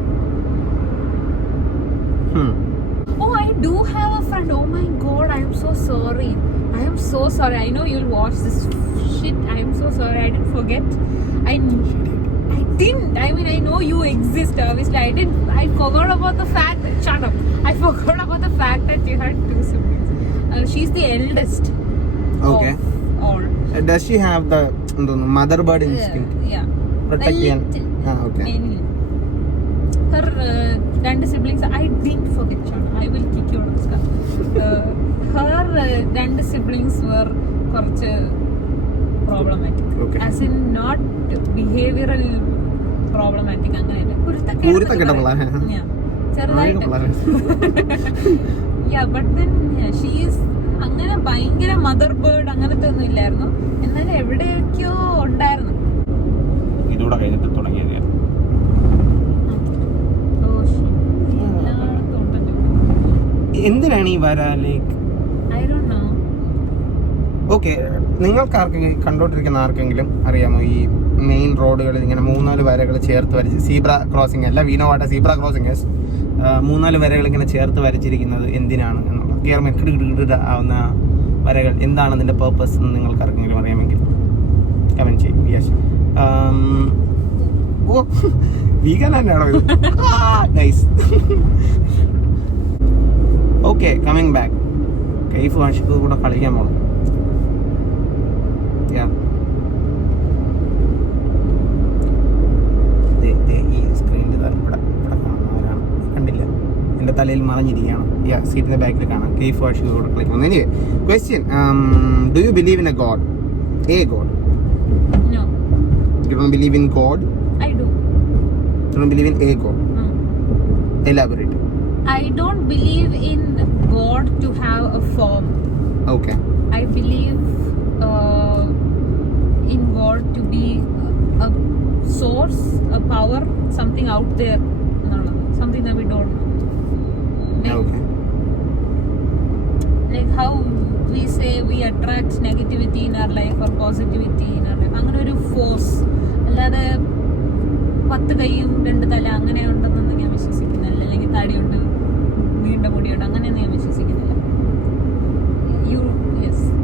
Oh, I do have a friend. Oh my god, I am so sorry. I am so sorry. I know you'll watch this shit. I am so sorry. I didn't forget. I didn't. I mean, I know you exist. Obviously, I forgot about the fact. Shut up. I forgot about the fact that you had 2 siblings. She's the eldest. Okay. Of all. Does she have the mother bird instinct? Yeah. Protect. Okay. Mainly. Her 2 siblings. I didn't forget. Shut up. I will kick you out of the car. Her 2 siblings were കുറച്ച് problematic. Okay. As in not behavioral problematic. അങ്ങനെയല്ല. കുരുത്തക്കെട്ടവളാ? Yeah. ചെറുതായിട്ട്. Yeah, but then she is അങ്ങനെ ഭയങ്കര mother bird അങ്ങനത്തെ ഒന്നും ഇല്ലായിരുന്നു. എന്നാലും എവിടെയൊക്കെയോ ഉണ്ടായിരുന്നു. ഇതൂടെ കഴിഞ്ഞിട്ട് തുടങ്ങിയത്. എന്തിനാണ് ഈ വര? Like I don't know. Okay, നിങ്ങൾക്ക് ആർക്കെങ്കിലും കണ്ടോണ്ടിരിക്കുന്ന ആർക്കെങ്കിലും അറിയാമോ ഈ മെയിൻ റോഡുകളിൽ ഇങ്ങനെ 3-4 വരകൾ ചേർത്ത് വരച്ച്, സീബ്ര ക്രോസിംഗ് അല്ല, we know what A zebra crossing is, 3-4 വരകൾ ഇങ്ങനെ ചേർത്ത് വരച്ചിരിക്കുന്നത് എന്തിനാണ് എന്നുള്ളത്, കിടുകിട ആവുന്ന വരകൾ എന്താണ് അതിന്റെ പേർപ്പസ് എന്ന് നിങ്ങൾക്ക് ആർക്കെങ്കിലും അറിയാമെങ്കിൽ കമന്റ് ചെയ്യും. യെസ്. ഓ, വീഗൻ തന്നെയാണോ ഇത്? നൈസ്. Okay, coming back. കൈഫ് വാഷിക്ക് കൂടെ കളിക്കാൻ പോകണം. ഈ സ്ക്രീനിൽ ഇവിടെ കാണുന്നവരാണ്, കണ്ടില്ല, എൻ്റെ തലയിൽ മറഞ്ഞിരിക്കുകയാണ്. സീറ്റിന്റെ ബാക്കിൽ കാണാം. കേഫ് വാഷ് ക്ലിക്ക്. Anyway question, do you believe in a god? A god? No, You don't believe in God? I do. You don't believe in a God? Elaborate. I don't believe in God to have a form. Okay. I believe in God to be a source, a power, something out there, something that we don't know. Okay. Like how we say we attract negativity in our life or positivity in our life. അങ്ങനെ ഒരു force അല്ലാതെ 10 കൈയും 2 തല അങ്ങനെ ഉണ്ടെന്നൊന്നും ഞാൻ വിശ്വസിക്കുന്നില്ല. അല്ലെങ്കിൽ താടിയുണ്ട്, നീണ്ട മുടിയുണ്ട്, അങ്ങനെയൊന്നും ഞാൻ വിശ്വസിക്കുന്നില്ല.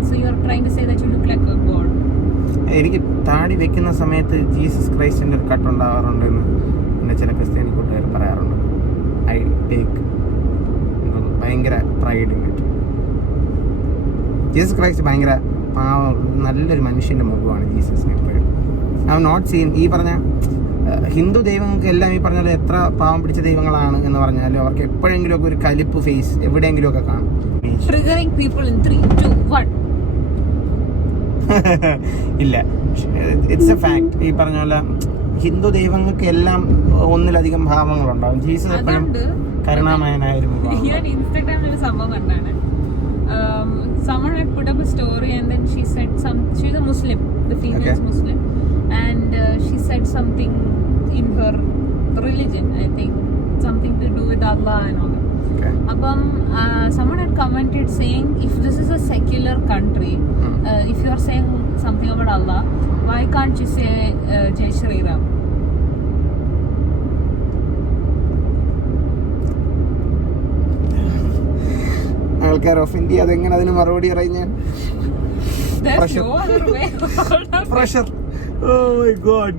So you are trying to say that you look like a god. എനിക്ക് താടി വെക്കുന്ന സമയത്ത് ജീസസ് ക്രൈസ്റ്റിന്റെ ഒരു കട്ട് ഉണ്ടാവാറുണ്ടെന്ന് എൻ്റെ ചില ക്രിസ്ത്യാനി കൂട്ടുകാർ പറയാറുണ്ട്. ഐ ടേക്ക് ഭയങ്കര pride in it. Jesus Christ ഭയങ്കര നല്ലൊരു മനുഷ്യന്റെ മുഖമാണ് ജീസസിന് എപ്പോഴും. ഐ ഹാവ് നോട്ട് സീൻ ഈ പറഞ്ഞ ഹിന്ദു ദൈവങ്ങൾക്ക് എല്ലാം ഈ പറഞ്ഞാൽ എത്ര പാവം പിടിച്ച ദൈവങ്ങളാണ് എന്ന് പറഞ്ഞാലും അവർക്ക് എപ്പോഴെങ്കിലും ഒക്കെ ഒരു കലിപ്പ് ഫേസ് എവിടെയെങ്കിലും ഒക്കെ കാണും. Triggering people in 3, 2, 1. ഇല്ല, ഇറ്റ്സ് എ ഫാക്ട്. ഈ പറഞ്ഞ പോലെ ഹിന്ദു ദൈവങ്ങൾക്ക് എല്ലാം ഒന്നിലധികം ഭാവങ്ങളുണ്ടാവും. ജീസസ് എപ്പോഴും കരുണാമയനായ ഒരു മുഖമാണ്. ഞാൻ ഇൻസ്റ്റാഗ്രാമിൽ ഒരു സംഭവം കണ്ടാണ്. Someone had put up a story and then she said she's a Muslim, the female is Muslim, and she said something in her religion, I think something to do with Allah and all that. അപ്പം someone had commented saying, if this is a secular country, if you are saying something about Allah, why can't you say Jai Shri Ram? ആൾക്കാർ offend ചെയ്യാതെ എങ്ങനെ അതിന് മറുപടി അറിയാൻ? Pressure. Oh my God.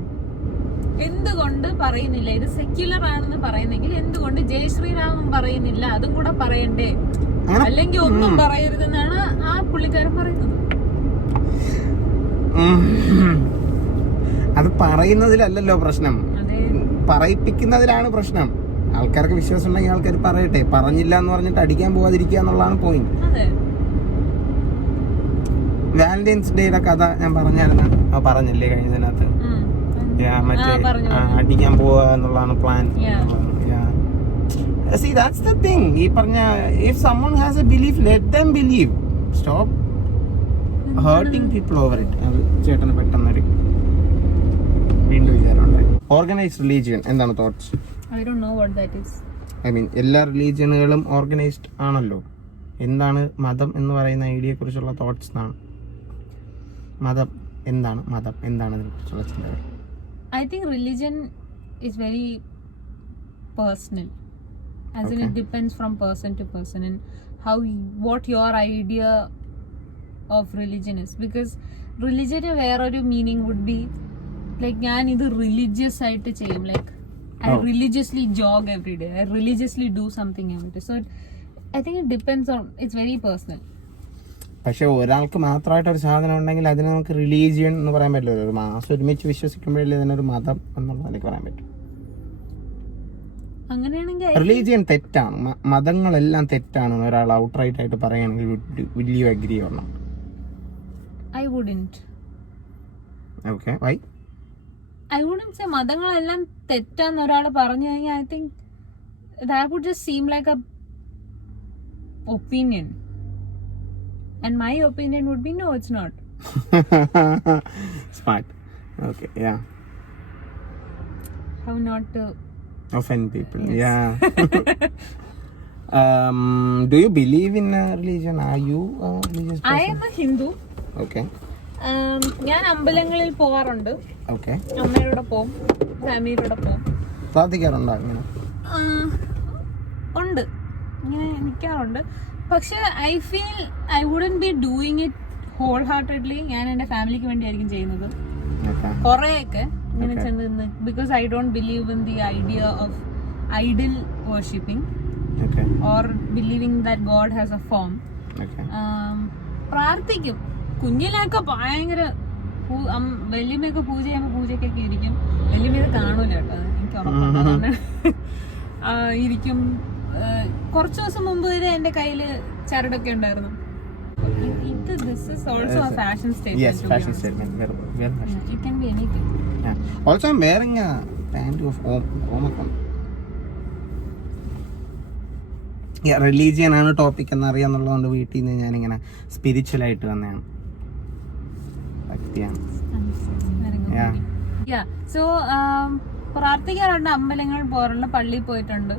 എന്തുകൊണ്ട് പറയുന്നില്ല? ഇത് സെക്യുലർ ആണെന്ന് പറയുന്നെങ്കിൽ എന്തുകൊണ്ട് ജയ് ശ്രീരാമൻ പറയുന്നില്ല? അതും കൂടെ പറയണ്ടേ? അല്ലെങ്കിൽ ഒന്നും പറയരുതെന്നാണ് ആ പുള്ളിക്കാരൻ പറയുന്നത്. അത് പറയുന്നതിലല്ലല്ലോ പ്രശ്നം, പറയിപ്പിക്കുന്നതിലാണ് പ്രശ്നം. ആൾക്കാർക്ക് വിശ്വാസം ഉണ്ടെങ്കിൽ ആൾക്കാർ പറയട്ടെ. പറഞ്ഞില്ല എന്ന് പറഞ്ഞിട്ട് അടിക്കാൻ പോകാതിരിക്കുക എന്നുള്ളതാണ് പോയിന്റ്. വാലന്റൈൻസ് ഡേയുടെ കഥ ഞാൻ പറഞ്ഞില്ലേ കഴിഞ്ഞതിനകത്ത്? മറ്റേ അടിക്കാൻ പോവുക എന്നുള്ളതാണ് plan. See, that's the thing. ഈ പറഞ്ഞ if someone has a belief, let them believe. Stop hurting people over it. അത് ചേട്ടന് പെട്ടെന്നൊരു വീണ്ടും വിചാരമുണ്ടായി. ഓർഗനൈസ്ഡ് റിലീജിയൻ എന്താണ് thoughts? I don't know what that is. I mean, എല്ലാ റിലീജിയനുകളും ഓർഗനൈസ്ഡ് ആണല്ലോ. എന്താണ് മതം എന്ന് പറയുന്ന ഐഡിയയെ കുറിച്ചുള്ള തോട്ട്സ് എന്നാണ്. മതം എന്താണ് അതിനെ കുറിച്ചുള്ള ചിന്തകൾ? I think religion is very personal, as in it depends from person to person and what your idea of religion is, because religion വേറൊരു meaning would be like ഞാൻ ഇത് religious ആയിട്ട് ചെയ്യും, like I religiously jog every day, I religiously do something every day, so I think it depends on, it's very personal. പക്ഷെ ഒരാൾക്ക് മാത്രമായിട്ട് ഒരു സാധനം ഉണ്ടെങ്കിൽ അതിനെ നമുക്ക് റിലീജിയൻ എന്ന് പറയാൻ പറ്റില്ല. ഒരു മാസം ഒരുമിച്ച് വിശ്വസിക്കുമ്പോഴല്ലേ അതിനൊരു മതം എന്നുള്ളതിലേക്ക് പറയാൻ പറ്റും. അങ്ങനെയാണെങ്കിൽ റിലീജിയൻ തെറ്റാണ്, മതങ്ങളെല്ലാം തെറ്റാണെന്ന് ഒരാൾ ഔട്ട്റൈറ്റ് ആയിട്ട് പറയുകയാണെങ്കിൽ will you agree or not? I wouldn't. Okay, why? I wouldn't say മതങ്ങളെല്ലാം തെറ്റാന്ന് ഒരാൾ പറഞ്ഞു കഴിഞ്ഞാൽ I think that would just seem like a opinion. And my opinion would be no, it's not. Smart. Okay, yeah. How not to offend people. Yes. Yeah. Do you believe in religion? Are you a religious person? I am a Hindu. Okay. ഞാൻ അമ്പലങ്ങളിൽ പോകാറുണ്ട്. Okay. അമ്മയോടെ പോവും, ഫാമിലിയോടെ പോവും. പ്രാർത്ഥിക്കാറുണ്ടോ അങ്ങനെ? ഉണ്ട്, ഇങ്ങനെ നിൽക്കാറുണ്ട്. പക്ഷെ I feel I wouldn't be doing it wholeheartedly. ഞാൻ എൻ്റെ ഫാമിലിക്ക് വേണ്ടിയായിരിക്കും ചെയ്യുന്നത് കുറേയൊക്കെ ഇങ്ങനെ ചെന്ന്, because I don't believe in the idea of idol worshipping or believing that god has a form. പ്രാർത്ഥിക്കും, കുഞ്ഞിലൊക്കെ ഭയങ്കര വല്യമ്മയൊക്കെ പൂജ ചെയ്യുമ്പോൾ പൂജക്കൊക്കെ ഇരിക്കും. വല്യമ്മ ഇത് കാണൂല കേട്ടോ, എനിക്ക് ഉറപ്പാണ്. ഇരിക്കും. കുറച്ചു ദിവസം മുമ്പ് വരെ എന്റെ കയ്യില് ചരടൊക്കെ ഉണ്ടായിരുന്നു. This is also a fashion statement. Yes, fashion statement. Very fashion. It can be anything. Yeah. Also, I'm wearing a pant of Omicron. Yeah, religion ആണ് ടോപ്പിക് എന്നറിയാന്നുള്ളതുകൊണ്ട് വീട്ടിൽ നിന്ന് ഞാനിങ്ങനെ സ്പിരിച്വൽ ആയിട്ട് വന്നതാണ്. ഭക്തിയാണ്. സോ പ്രാർത്ഥിക്കാറുണ്ട്, അമ്പലങ്ങൾ പോലുള്ള പള്ളിയിൽ പോയിട്ടുണ്ട്.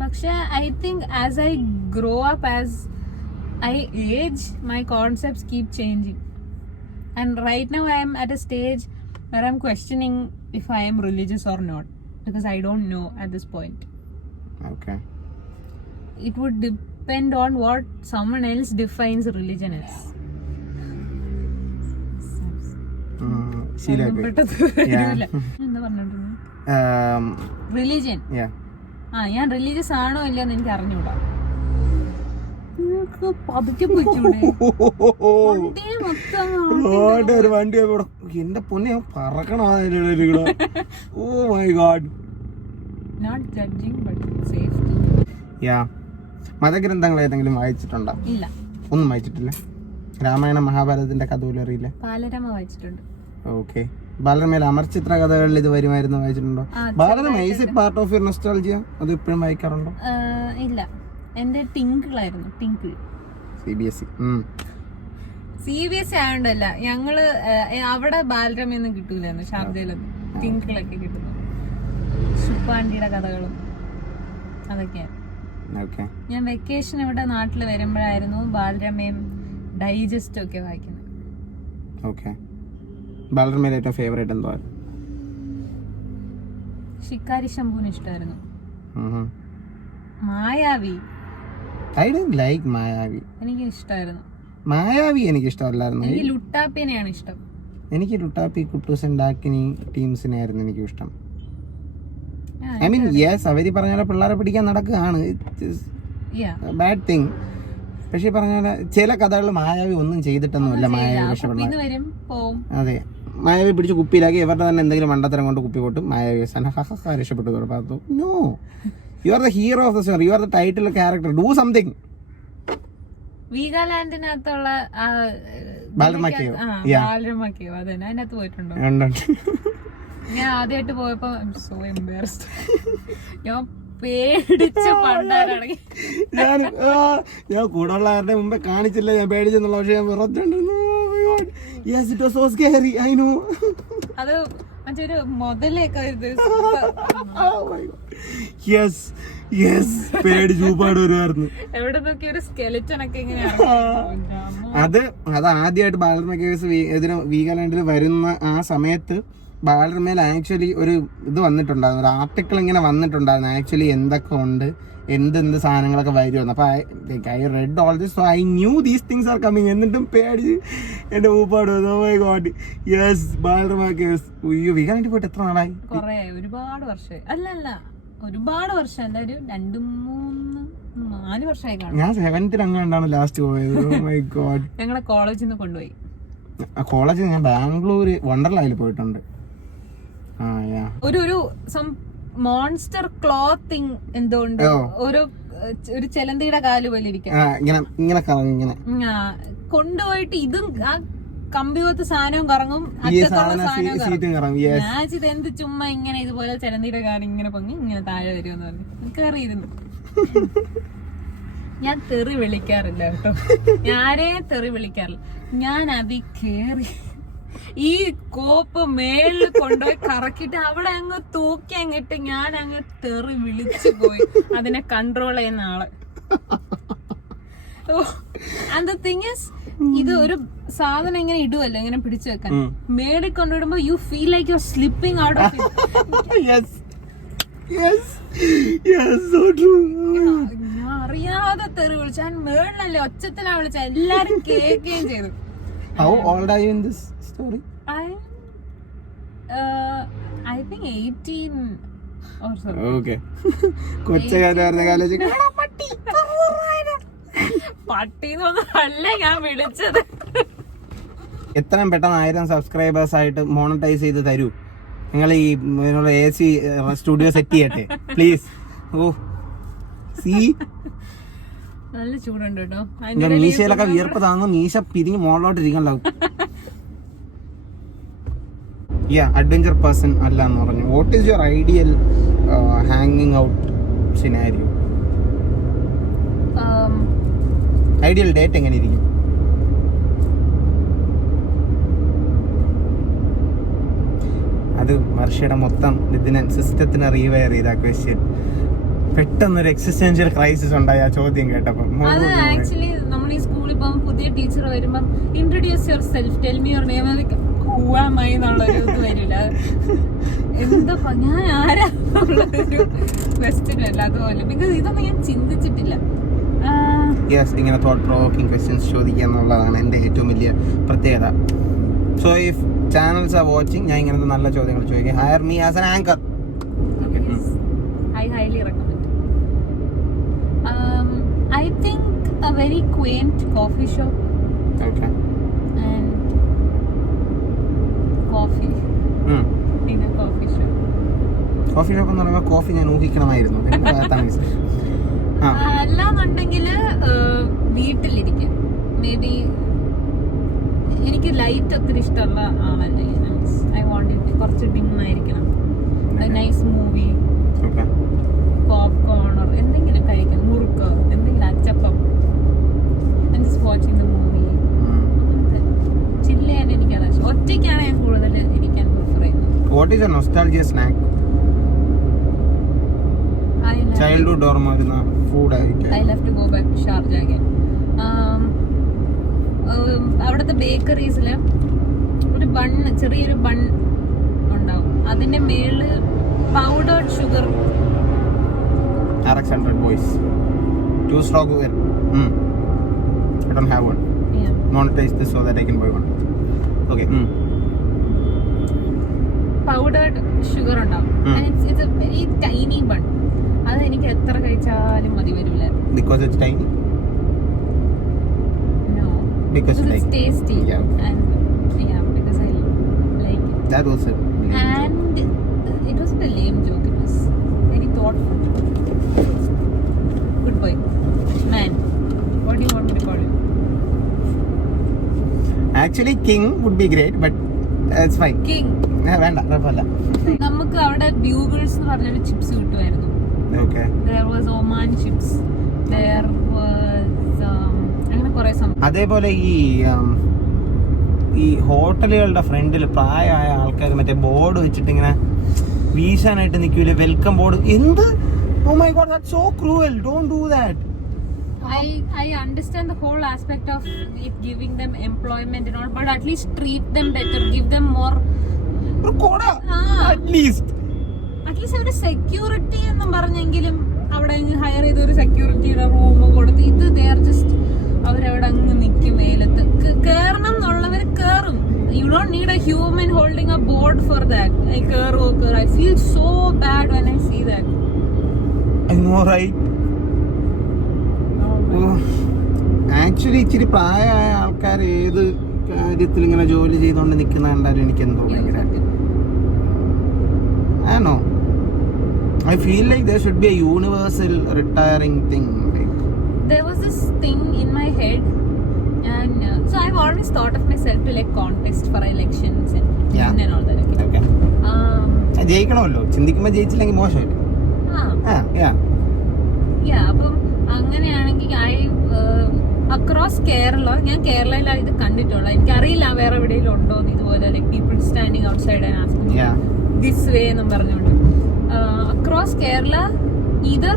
പക്ഷെ I think as I grow up, as I age, my concepts keep changing. And right now I'm at a stage where I'm questioning if I am religious or not, because I don't know at this point. Okay. It would depend on what someone else defines religion as. Religion. ഞാൻ religious ആണോ ഇല്ലെന്ന് എനിക്ക് അറിഞ്ഞൂടാ. പതുക്കെ പോയിക്കൂടെ? ഒരു വണ്ടി എന്റെ പൊന്നെ പറക്കണോ? Oh my god. Not judging, but safety. മതഗ്രന്ഥങ്ങൾ ഏതെങ്കിലും വായിച്ചിട്ടുണ്ടോ? ഇല്ല, ഒന്നും വായിച്ചിട്ടില്ല. രാമായണ മഹാഭാരതത്തിന്റെ കഥ പോലും അറിയില്ല. ബാലരമ വായിച്ചിട്ടുണ്ട്. ഓക്കെ. ബാലരമയിൽ അമർചിത്ര കഥകളിൽ ഇത് വരുമായിരുന്നു, വായിച്ചിട്ടുണ്ടോ? Balarama is it part of your nostalgia? അത് ഇപ്പോഴും വായിക്കാറുണ്ടോ? ഇല്ല, എന്റെ ടിങ്കിളായിരുന്നു. ടിങ്കിൾ CBSE ആയോണ്ടല്ല, ഞങ്ങള് അവിടെ ബാലരമയൊന്നും കിട്ടൂലായിരുന്നു. ഷാർജയിലൊന്നും ടിങ്കിളൊക്കെ കിട്ടുന്നു. ശുപ്പാണ്ടിയുടെ കഥകളും അതൊക്കെയാണ്. ഞാൻ വെക്കേഷൻ ഇവിടെ നാട്ടിൽ വരുമ്പോഴായിരുന്നു ബാലരമയും ഡൈജസ്റ്റും ഒക്കെ വായിക്കുന്നത്. ബാലരമയിലെ ഏറ്റവും ഫേവറേറ്റ് എന്തോ? ശിക്കാരി ശംഭുവിന് ഇഷ്ടമായിരുന്നു. മായാവി I didn't like മായാവി. എനിക്ക് ഇഷ്ടമായിരുന്നു. മായാവി എനിക്ക് ഇഷ്ടമല്ലായിരുന്നു. എനിക്ക് ലുട്ടാപ്പിനെയാണ് ഇഷ്ടം. എനിക്ക് ലുട്ടാപ്പി, കുട്ടൂസൻ, ഡാക്കിനി ടീംസിനെ ആയിരുന്നു എനിക്ക് ഇഷ്ടം. ഐ മീൻ യെസ്, അവര് പറഞ്ഞ പോലെ പിള്ളേരെ പിടിക്കാൻ നടക്കുകയാണ്, ബാഡ് തിങ്. പക്ഷെ പറഞ്ഞ പോലെ ചില കഥകളിൽ മായാവി ഒന്നും ചെയ്തിട്ടൊന്നുമില്ല. മായാവി അതെ, മായാവി പിടിച്ച് കുപ്പിയിലാക്കി ഇവരുടെ തന്നെ എന്തെങ്കിലും മണ്ടത്തരം കൊണ്ട് കുപ്പി കൊട്ടും. മായാവി രക്ഷപ്പെട്ടു തുടങ്ങി. No, you are the hero of the story, you are the title character, do something. വീഗാലാൻഡിനകത്തുള്ള ബാലരമക്കയോ അതന്നെ, അതിനകത്ത് പോയിട്ടുണ്ടോ? ഞാൻ ആദ്യമായിട്ട് പോയപ്പോ സോ എംബാരസ്ഡ്. ഞാൻ പേടിച്ച് പണ്ടാരടങ്ങി. ഞാൻ കൂടെ ഉള്ളവരുടെ മുമ്പേ കാണിച്ചില്ല ഞാൻ പേടിച്ചെന്നുള്ള. പക്ഷെ ഞാൻ അത് മറ്റൊരു മുതലൊക്കെ പേടിച്ചൂപ്പാട് വരുമായിരുന്നു. എവിടെ നോക്കി ഒരു സ്കെലറ്റൻ ഒക്കെ അത് ആദ്യമായിട്ട് ബാലരമ കേസ് ഇതിന് വീഗാലാൻഡിൽ വരുന്ന ആ സമയത്ത് ബാലരമയിൽ ആക്ച്വലി ഒരു ഇത് വന്നിട്ടുണ്ടായിരുന്നു, ഒരു ആർട്ടിക്കിൾ ഇങ്ങനെ വന്നിട്ടുണ്ടായിരുന്നു ആക്ച്വലി എന്തൊക്കെ ഉണ്ട്, എന്തെന്ത് സാധനങ്ങളൊക്കെ വരുമെന്ന്. അപ്പൊ I read all this, so I new these things are coming. എന്നിട്ടും പേടിച്ച് എന്റെ മൂപ്പാട് ഗോഡ്. Yes, Balarama case. അയ്യോ, വീഗാലാൻഡിൽ പോയിട്ട് എത്ര നാളായി? ഒരുപാട് വർഷമായി. അല്ല ഒരുപാട് വർഷം അല്ല, ഒരു 2-3-4 വർഷമായി കാണും. ഞാൻ 7th അങ്ങാണ്ടാണ് ലാസ്റ്റ് പോയത്. Oh my God. ഞങ്ങളെ കോളേജിൽ നിന്ന് കൊണ്ടുപോയി. കോളേജിൽ ഞാൻ ബാംഗ്ലൂർ വണ്ടർലായിൽ പോയിട്ടുണ്ട്. ഒരു മോൺസ്റ്റർ ക്ലോത്തിങ് എന്തുകൊണ്ട് ഒരു ചെലന്തിയുടെ കാല് പോലെ ഇരിക്കാം, കൊണ്ടുപോയിട്ട് ഇതും ആ കമ്പിവത്ത് സാധനവും കറങ്ങും, ഞാൻ ഇതെന്ത് ചുമ്മാ ഇങ്ങനെ ഇതുപോലെ ചെലന്തിയുടെ കാലം ഇങ്ങനെ പൊങ്ങി ഇങ്ങനെ താഴെ വരുമെന്ന് പറഞ്ഞു കയറിയിരുന്നു. ഞാൻ തെറി വിളിക്കാറില്ല കേട്ടോ, ഞാനേ തെറി വിളിക്കാറില്ല. ഞാൻ അതി കേറി ഈ കോപ്പ് മേളിൽ കൊണ്ടുപോയി കറക്കിട്ട് അവിടെ അങ്ങ് തൂക്കി അങ്ങിട്ട് ഞാൻ അങ്ങ് തെറി വിളിച്ചു പോയി അതിനെ കൺട്രോൾ ചെയ്യുന്ന ആള്. ആൻഡ് ദ തിങ് ഈസ്, ഇത് ഒരു സാധനം ഇങ്ങനെ ഇടുവല്ലോ ഇങ്ങനെ പിടിച്ചു വെക്കാൻ, മേളിൽ കൊണ്ടുവിടുമ്പോ you feel like you are slipping out of it. ഞാൻ അറിയാതെ തെറി വിളിച്ചു. ഞാൻ മേളിലല്ലേ ഒച്ചത്തിലാ വിളിച്ച, എല്ലാരും കേൾക്കുകയും ചെയ്തു. How old are you in this story? I think 18 or so. Okay. കൊച്ചകാരുടെ college പട്ടിന്നൊന്നും അല്ല ഞാൻ വിളിച്ചത്. എത്രയും പെട്ടെന്ന് 1000 സബ്സ്ക്രൈബേഴ്സ് ആയിട്ട് മോണിറ്റൈസ് ചെയ്ത് തരൂ. നിങ്ങൾ ഈ AC സ്റ്റുഡിയോ സെറ്റ് ചെയ്യട്ടെ പ്ലീസ്. ഓ സീ നല്ല ചൂടുണ്ട് കേട്ടോ. മീശയിലൊക്കെ വിയർപ്പ് താങ്ങും, മീശ പിരിഞ്ഞ് മുകളിലോട്ട് ഇരിക്കണ്ടാവും. അഡ്വഞ്ചർ പേഴ്സൺ അല്ല എന്ന് പറഞ്ഞു. വാട്ട് ഈസ് യുവർ ഐഡിയൽ ഹാങ്ങിങ് ഔട്ട് സിനാരിയോ? ഐഡിയൽ ഡേറ്റ് എങ്ങനെ ഇരിക്കും? അത് വർഷയുടെ മൊത്തം ഇതിനെ സിസ്റ്റത്തിനെ റീവയർ ചെയ്ത ക്വസ്റ്റ്യൻ. പെട്ടെന്നൊരു എക്സിസ്റ്റൻഷ്യൽ ക്രൈസിസ് ഉണ്ടായി ആ ചോദ്യം കേട്ടപ്പോൾ. അത് ആക്ച്വലി നമ്മൾ ഈ സ്കൂളിൽ പോകുമ്പോൾ പുതിയ ടീച്ചർ വരുമ്പം introduce your self, tell me your name എന്നുള്ളൊരു ഇത് വരില്ല. എന്താ ഞാൻ ആരാ എന്നുള്ളൊരു ക്വസ്റ്റ്യൻ അല്ല അതുപോലെ. ബിക്കോസ് ഇതൊന്നും ഞാൻ ചിന്തിച്ചിട്ടില്ല. ഇങ്ങനെ തോട്ട് പ്രൊവോക്കിംഗ് ക്വസ്റ്റ്യൻസ് ചോദിക്കുക എന്നുള്ളതാണ് എൻ്റെ ഏറ്റവും വലിയ പ്രത്യേകത. So if channels are watching, ഞാൻ ഇങ്ങനത്തെ നല്ല ചോദ്യങ്ങൾ ചോദിക്കും. Higher me as an anchor. I highly recommend. I think a very quaint coffee shop. Okay. And coffee. In a coffee shop. Coffee shop എന്ന് പറയുമ്പോൾ കോഫി ഞാൻ ഊഹിക്കണമായിരുന്നു. അല്ലാന്നുണ്ടെങ്കിൽ വീട്ടിലിരിക്കാം. മേ ബി എനിക്ക് ലൈറ്റ് ഒത്തിരി ഇഷ്ടമുള്ള ആളല്ലേ. ഐ വാണ്ട് ഇറ്റ് കുറച്ച് dim ആയിരിക്കണം. നൈസ് മൂവി, പോപ്കോൺ എന്തെങ്കിലും കഴിക്കാം, മുറുക്ക് എന്തെങ്കിലും, അച്ചപ്പം. വാച്ചിങ് ദ മൂവി, ചില്ല് ചെയ്യാൻ എനിക്കത് ഇഷ്ടം. ഒറ്റയ്ക്കാണ് ഞാൻ കൂടുതൽ ഇരിക്കാൻ പ്രിഫർ ചെയ്യുന്നത്. What is a nostalgia snack? Childhood ഓർമ്മ ഫുഡ് ആയിട്ട്. I love to go back to Sharjah again. അവിടുത്തെ ബേക്കറീസില് ഒരു ബണ്ണ്, ചെറിയൊരു ബൺ ഉണ്ടാവും. അതിന്റെ മേളില് powdered sugar. RX100 boys. 2 stroke beer. I don't have one. Yeah. Monetize this so that I can buy one. Okay. Powdered sugar ഉണ്ടാവും. It's a very tiny bun. അത് എനിക്ക് എത്ര കഴിച്ചാലും മതി വരില്ല. Because it's tiny? No. Because it's tasty. Yeah. And yeah, because I like it. That was it. And it was a lame joke. It was very thoughtful. Good boy. Man. What do you want me to call you? Actually, king would be great, but it's fine. King. വേണ്ട, കുഴപ്പമില്ല. നമുക്ക് അവിടെ ബ്യൂഗിൾസ് എന്ന് പറഞ്ഞൊരു chips കിട്ടുമായിരുന്നു. Okay. There was Oman chips. There was അങ്ങനെ കുറെ സംഭവം. അതേപോലെ ഈ ഹോട്ടലുകളുടെ ഫ്രണ്ടിൽ പ്രായമായ ആൾക്കാർ മറ്റേ ബോർഡ് വെച്ചിട്ട് ഇങ്ങനെ വീശാനായിട്ട് നിൽക്കൂലേ, വെൽക്കം ബോർഡ്. എന്ത്? Oh my god, that's so cruel. Don't do that. I understand the whole aspect of it giving them employment and all, but at least treat them better, give them more. At least ഒരു security എന്നും പറഞ്ഞെങ്കിലും അവിടെ higher ചെയ്ത ഒരു സെക്യൂരിറ്റിയുടെ room കൊടുത്ത്. ഇത് അവരവിടെ അങ്ങ് നിൽക്കും വെയിലത്ത്. കേറണം എന്നുള്ളവർ കേറും. You don't need A human holding A board for that. I feel so bad when I see that. I know, right? Actually ഇച്ചിരി പ്രായമായ ആൾക്കാർ ഏത് കാര്യത്തിൽ ഇങ്ങനെ ജോലി ചെയ്തുകൊണ്ട് നിൽക്കുന്ന കണ്ടാലും എനിക്ക് എന്തോ ഭയങ്കര ആണോ. I feel like there should be a universal retiring thing. There was this thing in my head, and so I've always thought of myself to like contest for elections and all that. Okay. ജയിക്കണമല്ലോ, ചിന്തിക്കുമ്പോൾ ജയിച്ചില്ലെങ്കിൽ മോശമല്ലേ. അപ്പം അങ്ങനെയാണെങ്കിൽ across Kerala, ഞാൻ കേരളയിൽ ഇത് കണ്ടിട്ടുള്ള, എനിക്കറിയില്ല വേറെ എവിടെയെങ്കിലും ഉണ്ടോ എന്ന് ഇതുപോലെ like people standing out side and asking this way എന്നും പറഞ്ഞുകൊണ്ട്. Across Kerala, either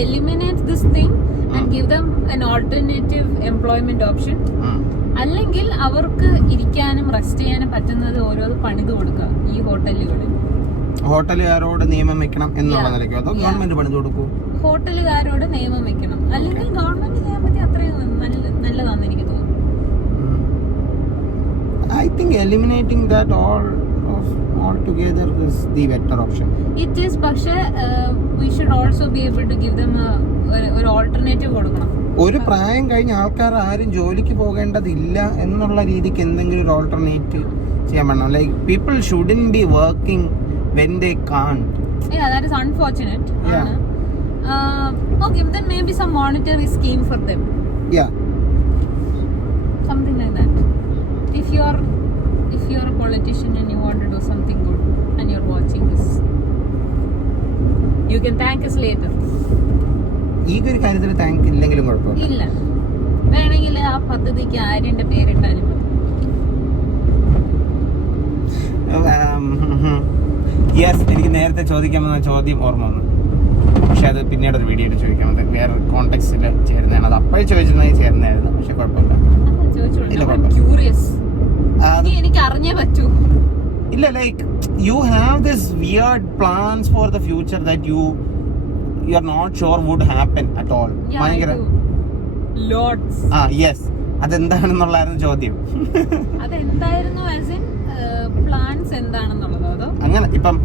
eliminate this thing and give them an alternative employment option, അല്ലെങ്കിൽ അവർക്ക് ഇരിക്കാനും റെസ്റ്റ് ചെയ്യാനും പറ്റുന്നത് ഓരോ പണിത് കൊടുക്കുക ഈ ഹോട്ടലുകളിൽ. ഹോട്ടലുകാരോട് നിയമം വെക്കണം എന്നുള്ള നിലയ്ക്കോ അതോ ഗവൺമെന്റ് പണിത് കൊടുക്കൂ? ഹോട്ടലുകാരോട് നിയമം വെക്കണം, അല്ലെങ്കിൽ ഗവൺമെന്റ് ചെയ്യാൻ പറ്റി അത്രയും നല്ലതാണെന്ന് എനിക്ക് തോന്നുന്നു. I think eliminating that all of all together is the better option. It is, പക്ഷേ we should also be able to give them ഒരു ഓൾട്ടർനേറ്റീവ് കൊടുക്കണം. ഒരു പ്രായം കഴിഞ്ഞ ആൾക്കാർ ആരും ജോലിക്ക് പോകേണ്ടതില്ല എന്നുള്ള രീതിക്ക് എന്തെങ്കിലും ഒരു ഓൾട്ടർനേറ്റ് ചെയ്യാൻ പറ്റണം. Like people shouldn't be working when they can't. Yeah, that is unfortunate. Yeah. Okay, then maybe some monetary scheme for them. Yeah. Something like that. If you're a politician and you want to do something good and you're watching this, you can thank us later. ഈ ഒരു കാര്യത്തിൽ thank ഇല്ലെങ്കിലും കുഴപ്പമില്ല. ഇല്ല, വേണമെങ്കിൽ ആ പദ്ധതിക്ക് ആര്യന്റെ പേരിട്ടാലും മതി. യെസ്, എനിക്ക് നേരത്തെ ചോദിക്കാൻ വന്ന ചോദ്യം ഓർമ്മ വന്നു, പക്ഷെ അത് പിന്നീട് ഒരു വീഡിയോ ചോദിക്കാം. അത് വേറെ കോണ്ടെക്സ്റ്റിൽ ചേരുന്നതാണ്. അത് അപ്പോഴേ ചോദിച്ചിരുന്നെങ്കിൽ ചേരുന്നതായിരുന്നു, പക്ഷെ കുഴപ്പമില്ല. എനിക്ക് അറിഞ്ഞേ പറ്റൂ. ഇല്ല, like you have this weird plans for the future that you are not sure would happen at all. ഭയങ്കര യെസ്, അതെന്താണെന്നുള്ളായിരുന്നു ചോദ്യം. അതെന്തായിരുന്നു പ്ലാൻസ് എന്താണെന്നുള്ളതോ? അങ്ങനെ ഇപ്പം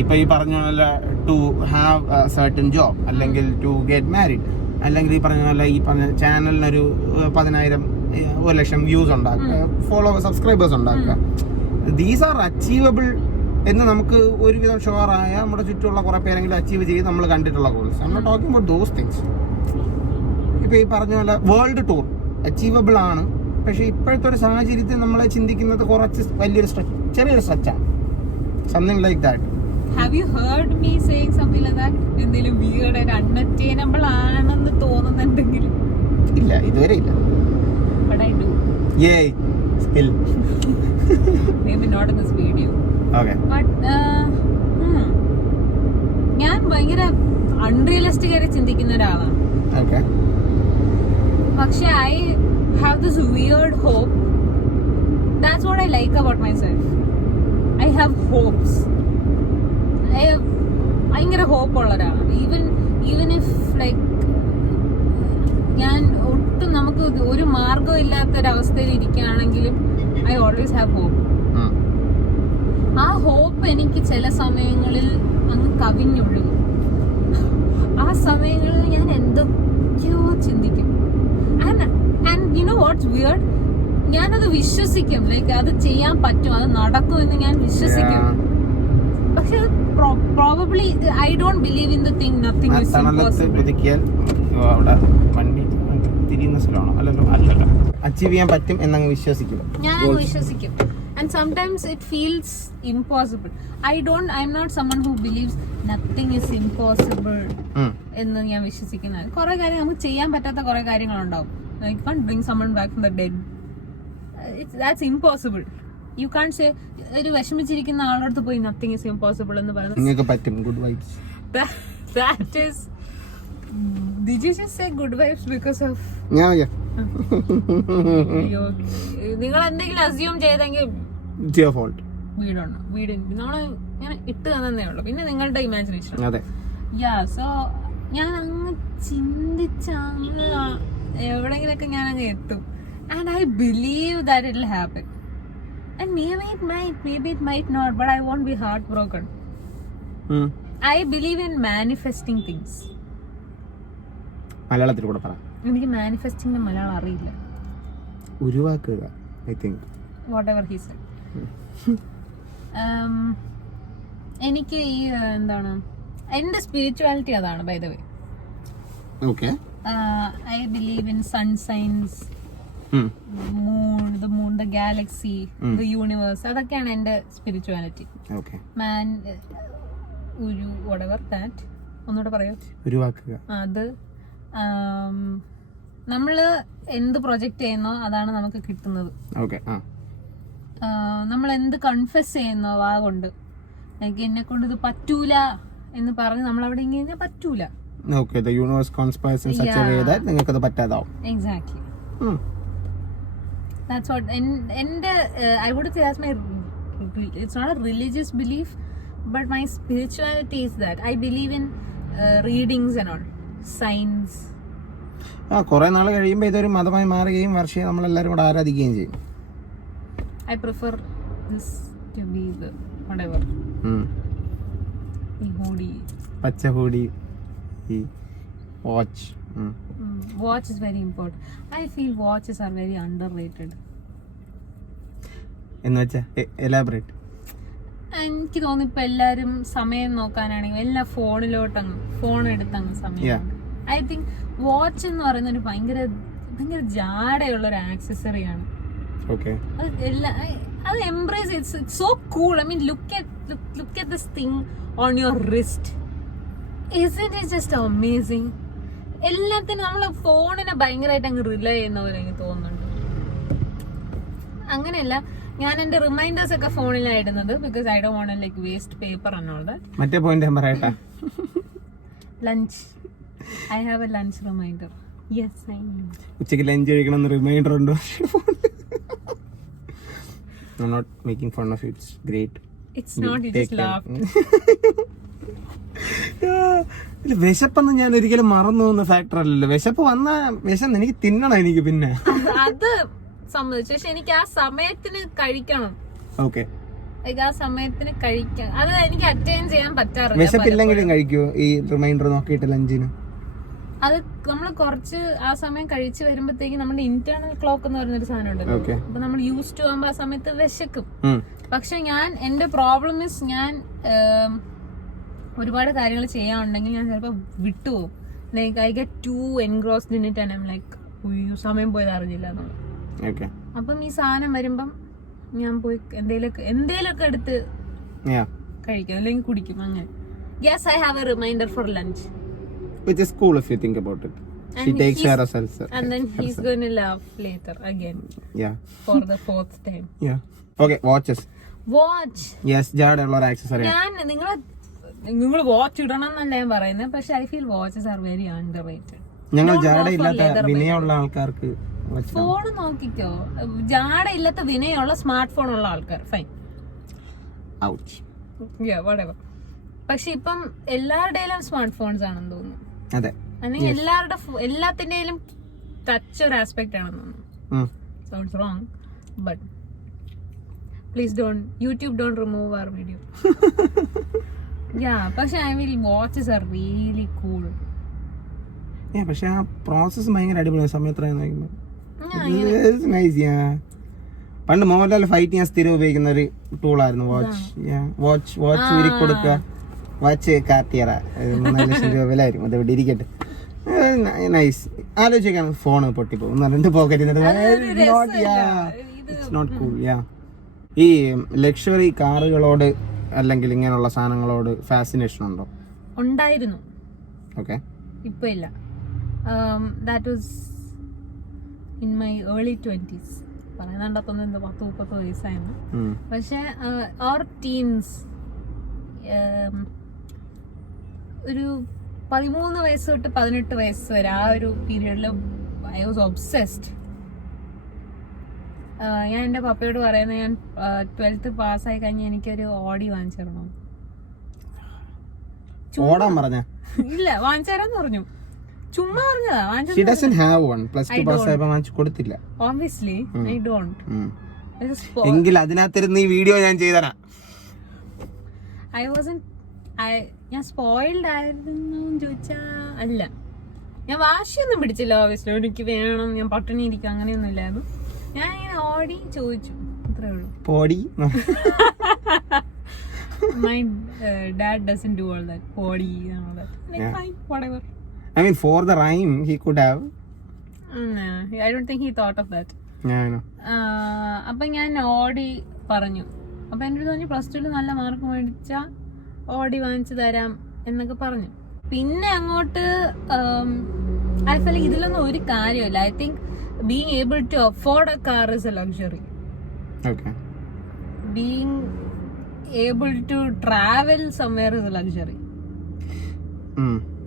ഇപ്പൊ ഈ പറഞ്ഞ പോലെ ടു ഹാവ് സർട്ടൻ ജോബ്, അല്ലെങ്കിൽ ടു ഗെറ്റ് മാരിഡ്, അല്ലെങ്കിൽ ഈ പറഞ്ഞ പോലെ ഈ പറഞ്ഞ ചാനലിനൊരു 10,000 1 ലക്ഷം വ്യൂസ് ഉണ്ടാക്കുക, സബ്സ്ക്രൈബേഴ്സ് ഉണ്ടാക്കുക. ദീസ് ആർ അച്ചീവബിൾ എന്ന് നമുക്ക് ഒരുവിധം ഷുവറായ നമ്മുടെ ചുറ്റുമുള്ള കുറെ പേരെങ്കിലും അച്ചീവ് ചെയ്ത് നമ്മൾ കണ്ടിട്ടുള്ള goals. I am not talking about those things. ഇപ്പൊ ഈ പറഞ്ഞ പോലെ വേൾഡ് ടൂർ അച്ചീവബിൾ ആണ്, പക്ഷെ ഇപ്പോഴത്തെ ഒരു സാഹചര്യത്തിൽ നമ്മളെ ചിന്തിക്കുന്നത് കുറച്ച് വലിയൊരു ചെറിയൊരു സ്ട്രെച്ചാണ്. Something like that. Have you heard me saying something like that? എന്തെങ്കിലും weird and unattainable ആണെന്ന് തോന്നുന്നുണ്ടെങ്കിലും? ഇല്ല, ഇതുവരെ ഇല്ല. But I do. Yay, still. Maybe not in this video. Okay. But ഞാൻ ഭയങ്കര അൺറിയലിസ്റ്റിക് ആയിട്ട് ചിന്തിക്കുന്ന ഒരാളാണ്. Okay. പക്ഷെ I have this weird hope. That's what I like about myself. I have hopes. ഭയങ്കര ഹോപ്പ് ഉള്ള ഒരാളാണ്. ഈവൻ ഇഫ് ലൈക്ക് ഞാൻ ഒട്ടും നമുക്ക് ഒരു മാർഗം ഇല്ലാത്തൊരവസ്ഥയിൽ ഇരിക്കുകയാണെങ്കിലും ഐ ഓൾവേസ് ഹാവ് ഹോപ്പ്. ആ ഹോപ്പ് എനിക്ക് ചില സമയങ്ങളിൽ അങ്ങ് കവിഞ്ഞൊഴുകും. ആ സമയങ്ങളിൽ ഞാൻ എന്തൊക്കെയോ ചിന്തിക്കും. And you know what's weird, ഞാനത് വിശ്വസിക്കും. ലൈക്ക് അത് ചെയ്യാൻ പറ്റും, അത് നടക്കും എന്ന് ഞാൻ വിശ്വസിക്കും. പക്ഷെ probably I don't believe in the thing nothing is impossible. Achieve ചെയ്യാൻ പറ്റും എന്നങ്ങ് വിശ്വസിക്കും. ഞാൻ വിശ്വസിക്കും. And sometimes it feels impossible. I'm not someone who believes nothing is impossible എന്ന് ഞാൻ വിശ്വസിക്കുന്നത്. കുറെ കാര്യങ്ങൾ നമുക്ക് ചെയ്യാൻ പറ്റാത്ത കുറെ കാര്യങ്ങളുണ്ടാവും. Like you can't bring someone back from the dead. That's impossible. You can't say ഒരു വിഷമിച്ചിരിക്കുന്ന ആളോടത്ത് പോയി nothing is impossible എന്ന് പറയുന്നത്. നിങ്ങൾക്ക് പറ്റും. Good vibes. That is. Did you just say good vibes because of? Yeah. നിങ്ങൾ എന്തെങ്കിലും അസ്യൂം ചെയ്തെങ്കിൽ It's your fault. നമ്മള് ഞാൻ ഇട്ട് തന്നേ ഉള്ളൂ. പിന്നെ നിങ്ങളുടെ ഇമാജിനേഷൻ. അതെ. സോ ഞാൻ അങ്ങ് ചിന്തിച്ച എവിടെങ്കിലൊക്കെ ഞാൻ അങ്ങ് എത്തും. And I believe that it will happen. And maybe it might not, but I won't be heartbroken. I believe in manifesting things. മലയാളത്തിൽ കൂടെ പറ. എനിക്ക് മാനിഫെസ്റ്റിംഗ് മലയാളം അറിയില്ല. ഉരുവാക്കുക, I think. Whatever he said. എനിക്ക് ഈ എന്താണ് എന്റെ സ്പിരിച്വാലിറ്റി അതാണ്, by the way. Okay. I believe in sun signs, moon, the galaxy, the universe. അതൊക്കെയാണ് എന്റെ സ്പിരിച്വാലിറ്റി. Okay. whatever that. ഒന്നുകൂടെ പറയൂ. ഉരുവാക്കുക. അത് നമ്മള് എന്ത് പ്രൊജക്ട് ചെയ്യുന്നോ അതാണ് നമുക്ക് കിട്ടുന്നത്. Okay. നമ്മൾ എന്ത് കൺഫെസ് ചെയ്യുന്നോ വാ കൊണ്ട്, എന്നെ കൊണ്ട് ഇത് പറ്റൂല എന്ന് പറഞ്ഞ് നമ്മൾ അവിടെ ഇങ്ങനെ പറ്റൂല. Okay, the universe conspires in such a way that നിങ്ങൾക്ക് അത് പറ്റാതാവും. Exactly. That's what and I would say that's my, it's not a religious belief, but my spirituality is that I believe in readings and all, signs. കുറെ നാൾ കഴിയുമ്പോൾ ഇതൊരു മതമായി മാറുകയും വർഷയെ നമ്മളെല്ലാവരും കൂടെ ആരാധിക്കുകയും ചെയ്യും. I prefer this to be the whatever. ഈ ഹൂഡി, പച്ച ഹൂഡി, ഈ watch. Watch is very important. I feel watches are very underrated. എന്ന് വെച്ചാ എലാബറേറ്റ്. എനിക്ക് തോന്നുന്നു ഇപ്പൊ എല്ലാരും സമയം നോക്കാനാണെങ്കിൽ എല്ലാം ഫോൺ എടുത്തങ്ങ് സമയം. ഐ തിങ്ക് വാച്ച് എന്ന് പറയുന്ന ഒരു ഭയങ്കര ജാടയുള്ള ഒരു ആക്സസറി ആണ്. അത് embrace, it's so cool. I mean look at this thing on your wrist. Isn't it just amazing? എല്ലാത്തിനും നമ്മള് ഫോണിനെ ഭയങ്കരമായിട്ട് അങ്ങ് റിലേ ചെയ്യുന്ന പോലെ എനിക്ക് തോന്നുന്നുണ്ട്. അങ്ങനെയല്ല, ഞാൻ എന്റെ റിമൈൻഡേഴ്സ് ഒക്കെ ഫോണിലായിടുന്നത് because I don't want like waste paper and all that. മറ്റേ പോയിന്റ് ഞാൻ പറയട്ടെ, lunch, I have a lunch reminder. Yes, I know. ഉച്ചയ്ക്ക് ലഞ്ച് കഴിക്കണം റിമൈൻഡർ ഉണ്ടോ? I'm not making fun of you. It's great. It's not, you just laughed. വിശപ്പെന്ന് ഞാൻ ഒരിക്കലും മറന്നു പോകുന്ന ഫാക്ടർ അല്ലല്ലോ. വിശപ്പ് വന്നാ എനിക്ക് തിന്നണം. എനിക്ക് പിന്നെ അത് സമ്മതിച്ചു. പക്ഷെ എനിക്ക് ആ സമയത്തിന് കഴിക്കണം. ഓക്കെ, ആ സമയത്തിന് കഴിക്കാം. അത് എനിക്ക് അറ്റൈൻ ചെയ്യാൻ പറ്റാറില്ല. വിശപ്പില്ലെങ്കിലും കഴിക്കുവോ ഈ റിമൈൻഡർ നോക്കിയിട്ട് ലഞ്ചിന്? അത് നമ്മൾ കുറച്ച് ആ സമയം കഴിച്ചു വരുമ്പോഴത്തേക്ക് നമ്മുടെ ഇന്റേണൽ ക്ലോക്ക് എന്ന് പറയുന്നൊരു സാധനം ഉണ്ട്. അപ്പൊ നമ്മൾ യൂസ് ടു ആകുമ്പോ ആ സമയത്ത് വിശക്കും. പക്ഷെ എന്റെ പ്രോബ്ലം ഇസ് ഞാൻ ഒരുപാട് കാര്യങ്ങൾ ചെയ്യാനുണ്ടെങ്കിൽ ഞാൻ ചിലപ്പോ വിട്ടുപോകും. Like I get to engrossed in it and I am like സമയം പോയത് അറിഞ്ഞില്ല എന്നുള്ളത്. അപ്പം ഈ സാധനം വരുമ്പം ഞാൻ പോയി എന്തേലൊക്കെ എടുത്ത് കഴിക്കും, അല്ലെങ്കിൽ കുടിക്കും. അങ്ങനെ yes, I have a reminder for lunch. Which is cool if you think about it. She takes care of herself. And then he's going to laugh later again. Yeah. For the fourth time. Yeah. Okay, watches. Watch. Yes, ജാടുള്ള ഒരു accessory. നിങ്ങൾ watch ഇടണം എന്നല്ല ഞാൻ പറയുന്നത്, പക്ഷെ I feel watches are very underrated. ഞങ്ങൾ ജാടയില്ലാത്ത വിനയമുള്ള ആൾക്കാർക്ക് phone നോക്കിക്കോ. ജാടയില്ലാത്ത വിനയമുള്ള സ്മാർട്ട് ഫോൺ ഉള്ള ആൾക്കാർ ഫൈൻ. ഔച്ച്. Yeah, whatever. പക്ഷെ ഇപ്പം എല്ലാവരുടെയും സ്മാർട്ട് ഫോൺസ് ആണെന്ന് തോന്നുന്നു. അതെ, അല്ലെങ്കിൽ എല്ലാത്തിന്റെയും ടച്ച് ഒരു ആസ്പെക്ട് ആണെന്ന് തോന്നുന്നു. Sounds wrong, but please YouTube don't remove our video. Yeah, പക്ഷെ I will watches are really cool. പക്ഷെ ആ പ്രോസസ് ഭയങ്കര അടിപൊളിയാണ്. സമയത്ത് പണ്ട് മോഹൻലാൽ ഫൈറ്റ് ചെയ്യാൻ സ്ഥിരം ഉപയോഗിക്കുന്ന ഒരു ടൂളായിരുന്നു വാച്ച്. ഊരി കൊടുക്കുക, വാച്ച് കാർട്ടിയറ 3 ലക്ഷം രൂപ വിലയായിരിക്കും. അത് ഇവിടെ ഇരിക്കട്ടെ. നൈസ്. ആലോചിക്കാൻ ഫോണ് പൊട്ടിപ്പോകും, 2 പോക്കറ്റ്. Not cool. ഈ ലക്ഷറി കാറുകളോട് അല്ലെങ്കിൽ ഇങ്ങനെയുള്ള സാധനങ്ങളോട് ഫാസിനേഷൻ ഉണ്ടോ? ഉണ്ടായിരുന്നു. ഓക്കെ, ഇപ്പൊ ഇല്ല. That was in my early 20s. പറയുന്നുണ്ടത്തൊന്നും 10-30 വയസ്സായിരുന്നു. പക്ഷെ ഓർ ടീൻസ്, ഒരു 13 വയസ്സ് തൊട്ട് 18 വയസ്സ് വരെ ആ ഒരു പീരീഡിൽ ഐ വാസ് ഒബ്സെസ്ഡ്. ഞാൻ എൻ്റെ പപ്പയോട് പറയുന്നത്, ഞാൻ 12th പാസ്സായി കഴിഞ്ഞ് എനിക്കൊരു ഓഡി വാങ്ങിച്ചിരണം. ഇല്ല, വാങ്ങിച്ചേരാന്ന് പറഞ്ഞു. ചുമ്മാ പറഞ്ഞതാ. Obviously, I don't. എങ്കിൽ അതിനകത്തിരുന്ന് ഈ വീഡിയോ ഞാൻ ചെയ്തരാ. ഞാൻ സ്പോയിൽഡ് ആയിരുന്നു ചോദിച്ചാ അല്ല. ഞാൻ വാശിയൊന്നും പിടിച്ചില്ല. ഓബിയസ്ലി എനിക്ക് വേണം, ഞാൻ പട്ടിണി ഇരിക്കും, അങ്ങനെയൊന്നും ഇല്ലായിരുന്നു. ഞാൻ ഇങ്ങനെ ഓടി ചോദിച്ചു, അത്രേ ഉള്ളൂ. My dad doesn't do all that. Podi and all that. Like, fine, whatever. I mean, for the rhyme, he could have. No, I don't think he thought of that. Yeah, I know. അപ്പൊ ഞാൻ ഓടി പറഞ്ഞു. അപ്പൊ എൻ്റെ അടുത്ത് പറഞ്ഞു, +2 നല്ല mark മേടിച്ചാ ഓടി വാങ്ങിച്ചു തരാം എന്നൊക്കെ പറഞ്ഞു. പിന്നെ അങ്ങോട്ട് ഐ ഫീൽ ഇതിലൊന്നും ഒരു കാര്യമില്ല. I think being able to afford a car is a luxury. Okay. Being able to travel somewhere is a luxury.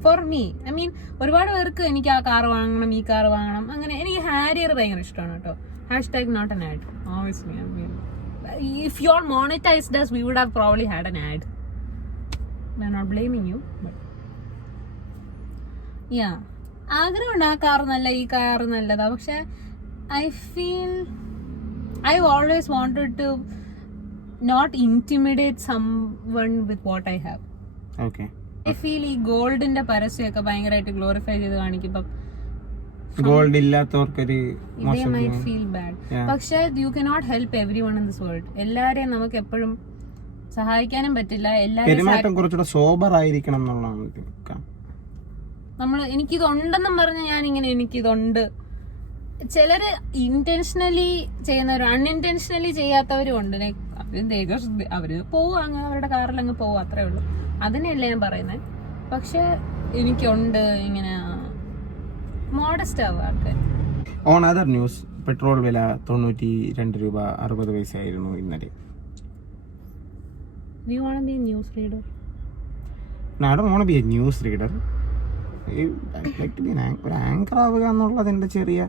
For me, I mean, ഒരുപാട് പേർക്ക് എനിക്ക് ആ കാർ വാങ്ങണം, ഈ കാർ വാങ്ങണം, അങ്ങനെ. എനിക്ക് ഹാരിയർ ഭയങ്കര ഇഷ്ടമാണ് കേട്ടോ. #not an ad. Obviously, I mean, if you all monetized us, we would have probably had an ad. I'm not blaming you, but yeah, ആഗ്രഹമുണ്ട് ആ കാർ നല്ല, ഈ കാർ നല്ലതാ. പക്ഷെ I feel I've always wanted to not intimidate someone with what I have. Okay. I feel ഈ ഗോൾഡിന്റെ പരസ്യമൊക്കെ ഭയങ്കരമായിട്ട് ഗ്ലോറിഫൈ ചെയ്ത് കാണിക്കുമ്പോ ഗോൾഡ് ഇല്ലാത്തവർക്കൊരു they might feel bad. പക്ഷേ you cannot help everyone in this world. എല്ലാരെയും നമുക്ക് എപ്പോഴും സഹായിക്കാനും പറ്റില്ല. പെരുമാറ്റം കുറച്ചുകൂടെ സോബർ ആയിരിക്കണം എന്നുള്ളതാണ്. നമ്മള് എനിക്കിതുണ്ടെന്നും പറഞ്ഞ് ഞാൻ ഇങ്ങനെ എനിക്കിതുണ്ട്. ചിലര് ഇന്റൻഷനലി ചെയ്യുന്നവരും അൺഇന്റൻഷനലി ചെയ്യാത്തവരും ഉണ്ട്. അവര് പോവും, അങ്ങ് അവരുടെ കാറിൽ അങ്ങ് പോവും, അത്രേ ഉള്ളൂ. അതിനെയല്ല ഞാൻ പറയുന്നത്. പക്ഷെ എനിക്കുണ്ട് ഇങ്ങനെ മോഡസ്റ്റ് ആവുക ആൾക്കാർ. ഓൺ അതർ ന്യൂസ്, പെട്രോൾ വില 92 രൂപ 60 പൈസയായിരുന്നു ഇന്നലെ. Do you want to be a news reader? No, I don't want to be a news reader. I'd like to be ഒരു ആങ്കർ ആവുക എന്നുള്ളത് എൻ്റെ ചെറിയ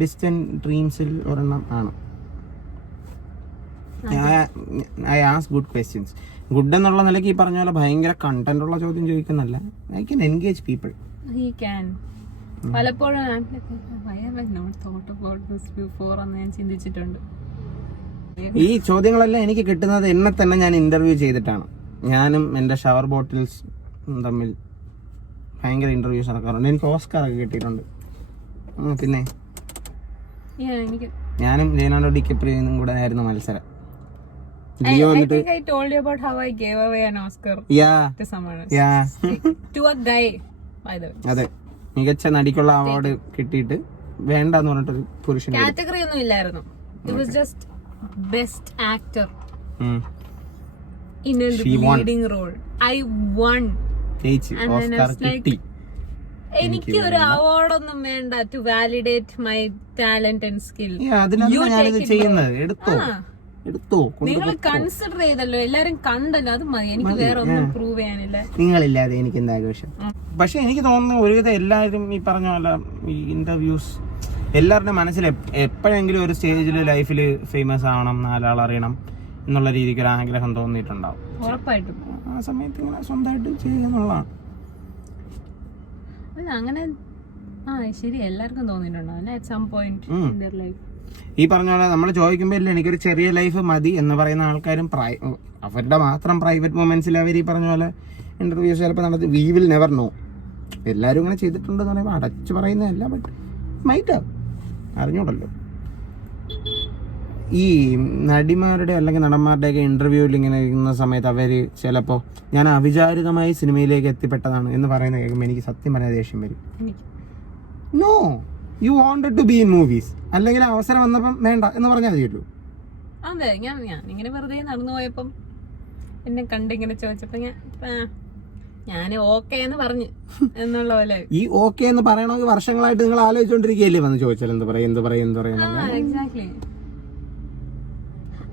ഡിസ്റ്റന്റ് ഡ്രീംസിൽ ഒരെണ്ണം ആണ്. I ask good questions. Good എന്നുള്ള നിലയ്ക്ക് ഈ പറഞ്ഞ പോലെ ഭയങ്കര കണ്ടന്റ് ഉള്ള ചോദ്യം ചോദിക്കുന്നല്ല. I can engage people. He can. പലപ്പോഴും ഞാൻ ചിന്തിച്ചിട്ടുണ്ട്. ഈ ചോദ്യങ്ങളെല്ലാം എനിക്ക് കിട്ടുന്നത് എന്നെ തന്നെ ഞാൻ ഇന്റർവ്യൂ ചെയ്തിട്ടാണ്. ഞാനും എൻ്റെ ഷവർ ബോട്ടിൽസ് തമ്മിൽ ഭയങ്കര ഇന്റർവ്യൂസ് നടക്കാറുണ്ട്. എനിക്ക് ഓസ്കാർ ഒക്കെ കിട്ടിയിട്ടുണ്ട്. പിന്നെ ഞാനും ലിയോനാർഡോ ഡികാപ്രിയോയും കൂടെ ആയിരുന്നു മത്സരം. ലിയോ വന്നിട്ട് I told you about how I gave away an Oscar to someone else. To a guy, by the way. അതെ, മികച്ച നടിക്കുള്ള അവാർഡ് കിട്ടിയിട്ട് വേണ്ടെന്ന് പറഞ്ഞിട്ടൊരു പുരുഷൻ. കാറ്റഗറി ഒന്നും ഇല്ലായിരുന്നു. It was just best actor in a leading role. I won. Oscar കിട്ടി. എനിക്ക് ഒരു അവാർഡൊന്നും വേണ്ട to validate my talent and skill. അതിനാണ് ഞാനിത് ചെയ്യുന്നത്. എടുത്തോ, നിങ്ങൾ കൺസിഡർ ചെയ്തല്ലോ, എല്ലാരും കണ്ടല്ലോ, അത് മതി. എനിക്ക് വേറെ ഒന്നും പ്രൂവ് ചെയ്യാനില്ല. നിങ്ങളില്ലാതെ എനിക്ക് എന്താ ആഘോഷം. പക്ഷെ എനിക്ക് തോന്നുന്നു ഒരുവിധം എല്ലാവരും ഈ പറഞ്ഞ പോലെ ഈ ഇന്റർവ്യൂസ് എല്ലാവരുടെ മനസ്സിൽ എപ്പോഴെങ്കിലും ഒരു സ്റ്റേജിൽ ലൈഫിൽ ഫേമസ് ആവണം, നാലാൾ അറിയണം എന്നുള്ള രീതിക്ക് ഒരു ആഗ്രഹം തോന്നിയിട്ടുണ്ടാവും. ഉറപ്പായിട്ടും ആ സമയത്ത് ഇങ്ങനെ സ്വന്തമായിട്ട് ചെയ്യുക എന്നുള്ളതാണ്. അങ്ങനെ ശരി, എല്ലാവർക്കും തോന്നിയിട്ടുണ്ടാവും at some point in their life. ഈ പറഞ്ഞ പോലെ നമ്മൾ ചോദിക്കുമ്പോൾ ഇല്ല എനിക്കൊരു ചെറിയ ലൈഫ് മതി എന്ന് പറയുന്ന ആൾക്കാരും അവരുടെ മാത്രം പ്രൈവറ്റ് മൊമെന്റ്സിൽ അവർ ഈ പറഞ്ഞ പോലെ ഇന്റർവ്യൂസ് ചിലപ്പോൾ നടത്തി. We will never know. എല്ലാവരും ഇങ്ങനെ ചെയ്തിട്ടുണ്ടെന്ന് പറയുമ്പോൾ അടച്ചു പറയുന്നതല്ല, ബട്ട് മൈറ്റ് അറിഞ്ഞൂടല്ലോ. ഈ നടിമാരുടെ അല്ലെങ്കിൽ നടന്മാരുടെയൊക്കെ ഇന്റർവ്യൂവിൽ ഇങ്ങനെ ഇരിക്കുന്ന സമയത്ത് അവർ ചിലപ്പോൾ ഞാൻ അവിചാരിതമായി സിനിമയിലേക്ക് എത്തിപ്പെട്ടതാണ് എന്ന് പറയുന്ന കേൾക്കുമ്പോൾ എനിക്ക് സത്യം പറയാൻ ദേഷ്യം വരും. No, you wanted to be in movies, അല്ലെങ്കിൽ അവസരം വന്നപ്പം വേണ്ട എന്ന് പറഞ്ഞാൽ മതിയല്ലോ. അതെ, ഞാൻ ഇങ്ങനെ വെറുതെ നടന്നു പോയപ്പം എന്നെ കണ്ടിങ്ങനെ ചോദിച്ചപ്പോ ഞാൻ ഓക്കെ എന്ന് പറഞ്ഞു എന്നുള്ള പോലെ. ഈ ഓക്കെ എന്ന് പറയണമെങ്കിൽ വർഷങ്ങളായിട്ട് നിങ്ങൾ ആലോചിച്ചോണ്ടിരിക്കുകയല്ലേ വന്ന് ചോദിച്ചാൽ എന്ത് പറയാ. Exactly.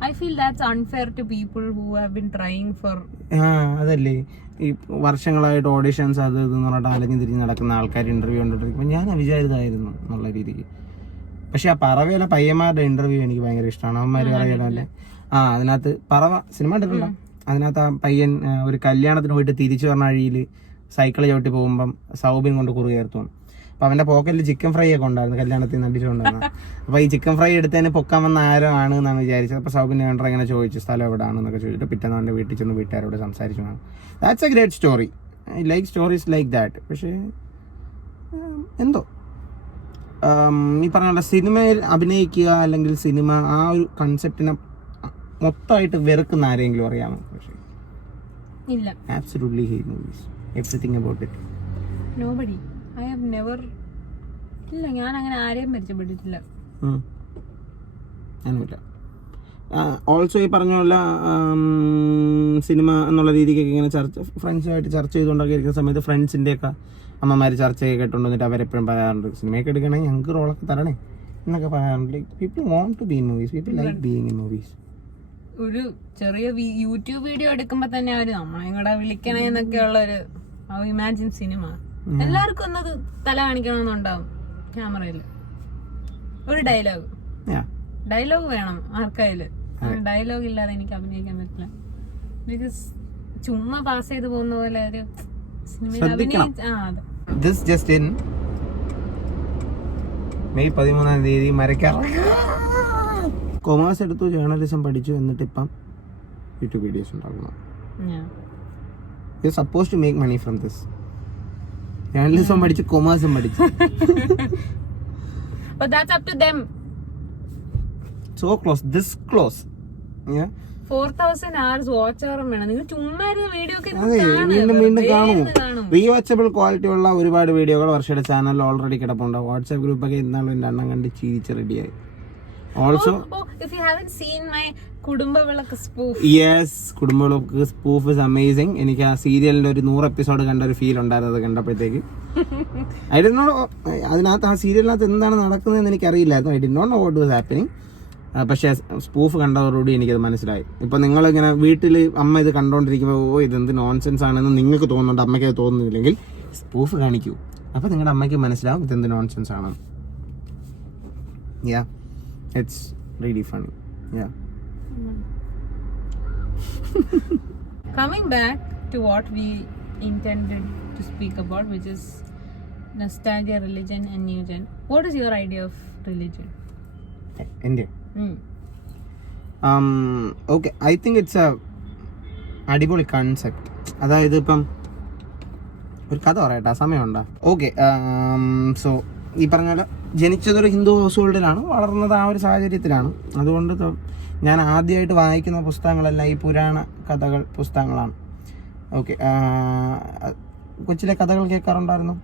I feel that's unfair to people who have been trying for. അതല്ലേ ഈ വർഷങ്ങളായിട്ട് ഓഡിഷൻസ് അത് ഇതെന്ന് പറഞ്ഞിട്ട് അലഞ്ഞു തിരിഞ്ഞ് നടക്കുന്ന ആൾക്കാർ ഇന്റർവ്യൂ കണ്ടിട്ടിരിക്കുമ്പോൾ ഞാൻ അവിചാരിതായിരുന്നു എന്നുള്ള രീതിക്ക്. പക്ഷെ ആ പറവയിലെ പയ്യന്മാരുടെ ഇന്റർവ്യൂ എനിക്ക് ഭയങ്കര ഇഷ്ടമാണ്. അവന്മാര് പറയലല്ലേ, അതിനകത്ത് പറവ സിനിമ കണ്ടിട്ടുണ്ടോ? അതിനകത്ത് ആ പയ്യൻ ഒരു കല്യാണത്തിന് പോയിട്ട് തിരിച്ചു പറഞ്ഞ വഴിയിൽ സൈക്കിൾ ചവിട്ടി പോകുമ്പം സൗബിൻ കൊണ്ട് കുറി ചേർത്തു. അപ്പൊ അവന്റെ പോക്കറ്റിൽ ചിക്കൻ ഫ്രൈ ഒക്കെ ഉണ്ടായിരുന്നു, കല്യാണത്തിൽ നിന്ന് അടിച്ചുകൊണ്ടിരുന്നത്. അപ്പൊ ഈ ചിക്കൻ ഫ്രൈ എടുത്തതിന് പൊക്കാൻ വന്ന ആരോ ആണ് എന്നാണ് വിചാരിച്ചത്. അപ്പൊ സൗബിൻ കണ്ടർ ഇങ്ങനെ ചോദിച്ചു സ്ഥലം എവിടെയാണെന്നൊക്കെ ചോദിച്ചിട്ട് പിറ്റേന്ന് അവന്റെ വീട്ടിൽ ചെന്ന് വീട്ടുകാരോട് സംസാരിച്ചു. That's A great story. I like stories like that. പക്ഷേ എന്തോ ഈ പറഞ്ഞ സിനിമയിൽ അഭിനയിക്കുക അല്ലെങ്കിൽ സിനിമ ആ ഒരു കൺസെപ്റ്റിനെ മൊത്തമായിട്ട് വെറുക്കുന്ന ആരെങ്കിലും അറിയാമോ? പക്ഷേ ഇല്ല. Absolutely hate movies. Everything about it. Nobody. I have never. ഇല്ല, ഞാൻ അങ്ങനെ ആരെയും പരിചയപ്പെട്ടിട്ടില്ല. ഞാനുമില്ല. ഓൾസോ ഈ പറഞ്ഞ പോലെ സിനിമ എന്നുള്ള രീതിക്കൊക്കെ ഇങ്ങനെ ഫ്രണ്ട്സുമായിട്ട് ചർച്ച ചെയ്തുകൊണ്ടൊക്കെ ഇരിക്കുന്ന സമയത്ത് ഫ്രണ്ട്സിൻ്റെയൊക്കെ അമ്മമാർ ചർച്ച കേട്ടുകൊണ്ടിട്ട് അവരെപ്പോഴും പറയാറുണ്ട് സിനിമയൊക്കെ എടുക്കണമെങ്കിൽ ഞങ്ങൾക്ക് റോളൊക്കെ തരണേ എന്നൊക്കെ പറയാറുണ്ട്. People want to be in movies, people like being in movies. ഒരു ചെറിയ യൂട്യൂബ് വീഡിയോ എടുക്കുമ്പോ തന്നെ അവര് നമ്മളെ കൂടെ വിളിക്കണേ എന്നൊക്കെ ഉള്ള ഒരു ഇമാജിൻ സിനിമ. എല്ലാവർക്കും ഒന്നത് തല കാണിക്കണമെന്നുണ്ടാവും ക്യാമറയില്. ഒരു ഡയലോഗ് വേണം ആർക്കായാലും. ഡയലോഗ് ഇല്ലാതെ എനിക്ക് അഭിനയിക്കാൻ പറ്റില്ല. ബിക്കോസ് ചുമ്മാ പാസ് ചെയ്ത് പോകുന്ന പോലെ ഒരു സിനിമയിൽ അഭിനയിച്ച. മെയ് 13 മരക്കാർ കൊമേഴ്സ് എടുത്തു, ജേർണലിസം പഠിച്ചു, എന്നിട്ട് ഇപ്പം യൂട്യൂബ് വീഡിയോസ് ഉണ്ടാക്കുന്നത്. Yeah. You suppose to make money from this. Journalism പഠിച്ച് കൊമേഴ്സും പഠിച്ച്. But that's up to them. So close, this close. Yeah. 4,000 hours watch hour വേണം. നിങ്ങൾ ചുമ്മാ ഇരുന്ന് വീഡിയോ ഒക്കെ അതെ, വീണ്ടും കാണും. റീവാച്ചബിൾ ക്വാളിറ്റി ഉള്ള ഒരുപാട് വീഡിയോകൾ വർഷയുടെ ചാനലിൽ ഓൾറെഡി കിടപ്പുണ്ട്. വാട്സ്ആപ്പ് ഗ്രൂപ്പൊക്കെ ഇന്നാളും എൻ്റെ എണ്ണം കണ്ട് ചിരിച്ച് റെഡിയായി. Also if you haven't seen my Kudumbavilakku spoof. Yes, Kudumbavilakku spoof is amazing. എനിക്ക് ആ സീരിയലിന്റെ ഒരു 100 എപ്പിസോഡ് കണ്ട ഒരു ഫീൽ ഉണ്ടായിരുന്നത് കണ്ടപ്പോഴത്തേക്ക്. ഐ ഡിഡ് നോട്ട്, അതിനകത്ത് ആ സീരിയലിനകത്ത് എന്താണ് നടക്കുന്നതെന്ന് എനിക്കറിയില്ലായിരുന്നു. I did not know what was happening. പക്ഷേ സ്പൂഫ് കണ്ടതോടുകൂടി എനിക്കത് മനസ്സിലായി. ഇപ്പം നിങ്ങളിങ്ങനെ വീട്ടിൽ അമ്മ ഇത് കണ്ടോണ്ടിരിക്കുമ്പോൾ ഇതെന്ത് നോൺസെൻസ് ആണെന്ന് നിങ്ങൾക്ക് തോന്നുന്നുണ്ട്, അമ്മയ്ക്ക് അത് തോന്നുന്നില്ലെങ്കിൽ സ്പൂഫ് കാണിക്കൂ. അപ്പം നിങ്ങളുടെ അമ്മയ്ക്ക് മനസ്സിലാവും ഇതെന്ത് നോൺസെൻസ് ആണ്. Yeah, it's really funny. Yeah. Coming back to what we intended to speak about, which is nostalgia, religion and new gen. What is your idea of religion? എൻ്റെ okay, I think it's A അടിപൊളി concept. അതായത് ഇപ്പം ഒരു കഥ പറയട്ടെ, സമയമുണ്ടോ? Okay, so ഈ പറഞ്ഞ പോലെ ജനിച്ചതൊരു ഹിന്ദു ഹൗസ് ഹോൾഡിലാണ്, വളർന്നത് ആ ഒരു സാഹചര്യത്തിലാണ്. അതുകൊണ്ട് ഞാൻ ആദ്യമായിട്ട് വായിക്കുന്ന പുസ്തകങ്ങളെല്ലാം ഈ പുരാണ കഥകൾ പുസ്തകങ്ങളാണ്. ഓക്കെ, കൊച്ചിലെ കഥകൾ കേൾക്കാറുണ്ടായിരുന്നു.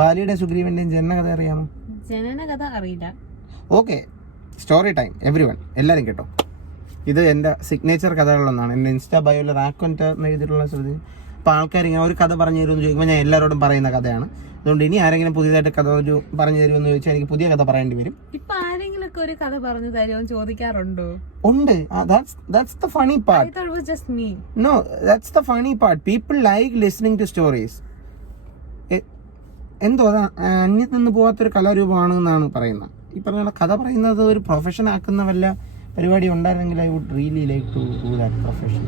ബാലിയുടെ സുഗ്രീവന്റെയും ജനനകഥ അറിയാമോ? ജനനകഥ അറിയില്ല. Okay, story time every one, എല്ലാവരും കേട്ടോ. ഇത് എൻ്റെ സിഗ്നേച്ചർ കഥകളിലൊന്നാണ്. എൻ്റെ ഇൻസ്റ്റാ ബയോയിൽ റാക്കോൻറ്റ് എന്ന് എഴുതിയിട്ടുള്ള ശ്രദ്ധ. അപ്പോൾ ആൾക്കാർ ഇങ്ങനെ ഒരു കഥ പറഞ്ഞു തരുമെന്ന് ചോദിക്കുമ്പോൾ ഞാൻ എല്ലാവരോടും പറയുന്ന കഥയാണ്. അതുകൊണ്ട് ഇനി ആരെങ്കിലും പുതിയതായിട്ട് കഥ ഒരു പറഞ്ഞു തരുമെന്ന് ചോദിച്ചാൽ എനിക്ക് പുതിയ കഥ പറയേണ്ടി വരും. ഇപ്പൊ ആരെങ്കിലും ഒരു കഥ പറഞ്ഞു തരുമോ ചോദിക്കാറുണ്ടോ? ഉണ്ട്. That's the funny part. I thought it was just me. No, that's the funny part. People like listening to stories. എന്തോ അന്യത്തിൽ നിന്ന് പോകാത്തൊരു കലാരൂപമാണ് എന്നാണ് പറയുന്നത്. ഈ പറഞ്ഞ കഥ പറയുന്നത് ഒരു പ്രൊഫഷൻ ആക്കുന്ന വല്ല പരിപാടി ഉണ്ടായിരുന്നെങ്കിൽ I would really like to do that profession.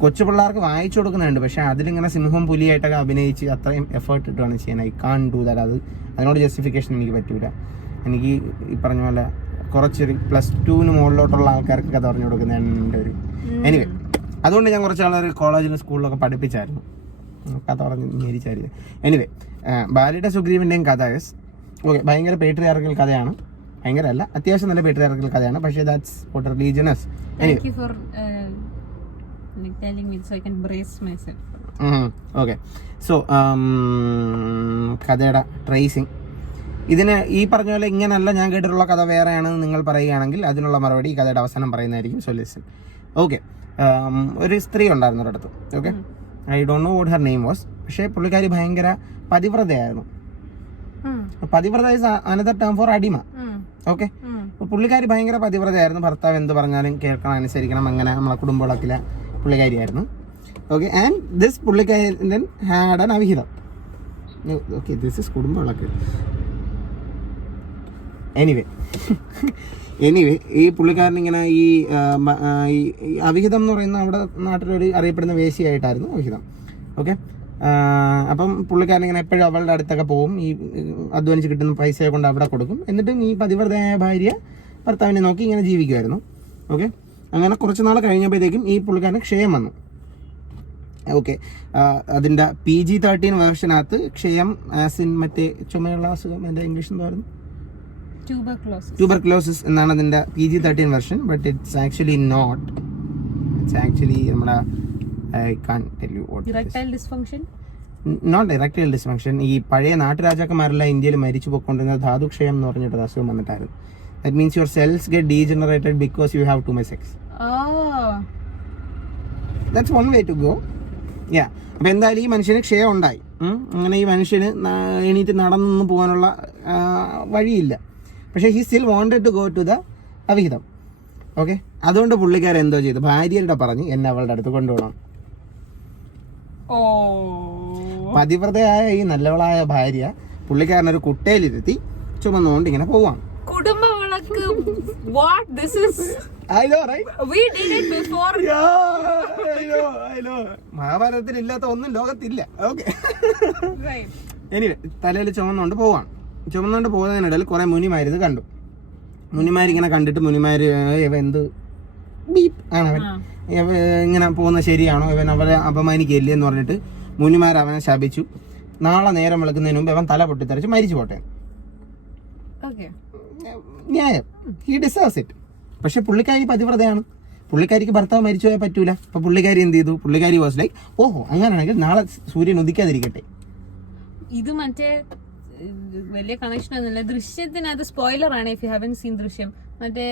കൊച്ചു പിള്ളേർക്ക് വായിച്ചു കൊടുക്കുന്നുണ്ട്, പക്ഷെ അതിലിങ്ങനെ സിംഹം പുലിയായിട്ടൊക്കെ അഭിനയിച്ച് അത്രയും എഫേർട്ട് ഇട്ടാണ് ചെയ്യാൻ. I can't do that. അതിനോട് ജസ്റ്റിഫിക്കേഷൻ എനിക്ക് പറ്റൂല. എനിക്ക് ഈ പറഞ്ഞ പോലെ കുറച്ചൊരു +2 മുകളിലോട്ടുള്ള ആൾക്കാർക്ക് കഥ പറഞ്ഞു കൊടുക്കുന്നതാണ് എൻ്റെ ഒരു എനിവേ. അതുകൊണ്ട് ഞാൻ കുറച്ച് ആളൊരു കോളേജിലും സ്കൂളിലൊക്കെ പഠിപ്പിച്ചായിരുന്നു, കഥ പറഞ്ഞ് ഞെരിച്ചായിരുന്നു. എനിവേ, ബാലിയുടെ സുഗ്രീവൻ്റെയും കഥ ഓക്കെ, ഭയങ്കര പേട്രിയാർക്കൽ കഥയാണ്. ഭയങ്കര അല്ല, അത്യാവശ്യം നല്ല പേട്രിയാർക്കൽ കഥയാണ്. പക്ഷേ that's what religion is. Thank you for telling me so I can brace myself. Okay, so കഥയുടെ ട്രേസിങ് ഇതിന് ഈ പറഞ്ഞ പോലെ ഇങ്ങനല്ല ഞാൻ കേട്ടിട്ടുള്ള കഥ വേറെയാണെന്ന് നിങ്ങൾ പറയുകയാണെങ്കിൽ അതിനുള്ള മറുപടി ഈ കഥയുടെ അവസാനം പറയുന്നതായിരിക്കും. So listen. ഓക്കെ, ഒരു സ്ത്രീ ഉണ്ടായിരുന്നു ഒരിടത്ത്. Okay, I don't know what her name was. പക്ഷേ പുള്ളിക്കാരി ഭയങ്കര പതിവ്രതയായിരുന്നു. Pativrata is another term four അടിമ. ഓക്കെ, അപ്പോൾ പുള്ളിക്കാരി ഭയങ്കര പതിവ്രതയായിരുന്നു. ഭർത്താവ് എന്ത് പറഞ്ഞാലും കേൾക്കണം, അനുസരിക്കണം, അങ്ങനെ നമ്മളെ കുടുംബവിളക്കിലെ പുള്ളിക്കാരിയായിരുന്നു. ഓക്കെ, ആൻഡ് ദിസ് പുള്ളിക്കാരൻ ഹാഡ് ആൻ അവിഹിതം. Okay, this is Kudumbavilakku. Anyway ഈ പുള്ളിക്കാരൻ ഇങ്ങനെ ഈ അവിഹിതം എന്ന് പറയുന്ന അവിടെ നാട്ടിലൊരു അറിയപ്പെടുന്ന വേശ്യയായിട്ടായിരുന്നു അവിഹിതം. ഓക്കെ, അപ്പം പുള്ളിക്കാരൻ ഇങ്ങനെ എപ്പോഴും അവളുടെ അടുത്തൊക്കെ പോകും. ഈ അധ്വാനിച്ച് കിട്ടുന്ന പൈസയെ കൊണ്ട് അവിടെ കൊടുക്കും. എന്നിട്ടും ഈ പതിവ്രതയായ ഭാര്യ ഭർത്താവിനെ നോക്കി ഇങ്ങനെ ജീവിക്കുമായിരുന്നു. ഓക്കെ, അങ്ങനെ കുറച്ച് നാൾ കഴിഞ്ഞപ്പോഴത്തേക്കും ഈ പുള്ളിക്കാരന് ക്ഷയം വന്നു. ഓക്കെ, അതിൻ്റെ PG-13 വേർഷനകത്ത് ക്ഷയം ആസിൻ മറ്റേ ചുമയുള്ള അസുഖം, എൻ്റെ ഇംഗ്ലീഷ് എന്തായിരുന്നു? ട്യൂബർക്ലോസിസ് എന്നാണ് അതിൻ്റെ PG-13 version. But it's actually not. It's actually നമ്മുടെ I can tell you what Erectile dysfunction? Not erectile dysfunction. ഈ പഴയ നാട്ടുരാജാക്കന്മാരെല്ലാം ഇന്ത്യയിൽ മരിച്ചു പോയിക്കൊണ്ടിരുന്ന ധാതുക്ഷയം എന്ന് പറഞ്ഞിട്ട് അസുഖം വന്നിട്ടായിരുന്നു. That means your cells get degenerated because you have too much sex. That's one way to go. Yeah, അപ്പോൾ എന്തായാലും ഈ മനുഷ്യന് ക്ഷയം ഉണ്ടായി. അങ്ങനെ ഈ മനുഷ്യന് എണീറ്റ് നടന്നു പോകാനുള്ള വഴിയില്ല. പക്ഷേ he still wanted to go to the അവിഹിതം. ഓക്കെ, അതുകൊണ്ട് പുള്ളിക്കാരൻ എന്തോ ചെയ്തു, ഭാര്യയുടെ പറഞ്ഞ് എന്നെ അവളുടെ അടുത്ത് കൊണ്ടുപോകണം. പതിവ്രതയായ ഈ നല്ലവളായ ഭാര്യ പുള്ളിക്കാരനൊരു കുട്ടയിലിരുത്തി ചുമന്നുകൊണ്ട് ഇങ്ങനെ പോവാണ്. Kudumbavilakku. What this is? I know, right? We did it before. I know. മഹാഭാരതത്തിൽ ഇല്ലാത്ത ഒന്നും ലോകത്തില്ല. Okay, Right. എനിവേ തലയിൽ ചുമന്നുകൊണ്ട് പോവാണ്. ചുമന്നുകൊണ്ട് പോകുന്നതിനിടയിൽ കുറെ മുനിമാരിത് കണ്ടു. മുനിമാരിങ്ങനെ കണ്ടിട്ട് മുനിമാര് എന്ത് ബീപ്പ് ആണ് അവൻ ഇങ്ങനെ പോകുന്നത് ശരിയാണോ, ഇവൻ അവരെ അപമാനിക്കില്ലേ എന്ന് പറഞ്ഞിട്ട് മുനിമാർ അവനെ ശപിച്ചു. നാളെ നേരം വെളുക്കുന്നതിന് മുമ്പ് അവൻ തല പൊട്ടിത്തെറിച്ച് മരിച്ചു പോട്ടെ. ന്യായം, ഹി ഡിസേർവ്സ് ഇറ്റ്. പക്ഷെ പുള്ളിക്കാരി പതിവ്രതയാണ്, പുള്ളിക്കാരിക്ക് ഭർത്താവ് മരിച്ചു പോയാൽ പറ്റൂല. അപ്പൊ പുള്ളിക്കാരി എന്ത് ചെയ്തു? പുള്ളിക്കാരി വാസ് ലൈക്ക്, ഓഹോ അങ്ങനെയാണെങ്കിൽ നാളെ സൂര്യൻ ഉദിക്കാതിരിക്കട്ടെ. ഇത് മറ്റേ വലിയ കണക്ഷൻ ഒന്നുമില്ല. ദൃശ്യത്തിനകത്ത് സ്പോയിലർ ആണ്. ഇഫ് യു ഹാവൻ സീൻ ദൃശ്യം, മറ്റേ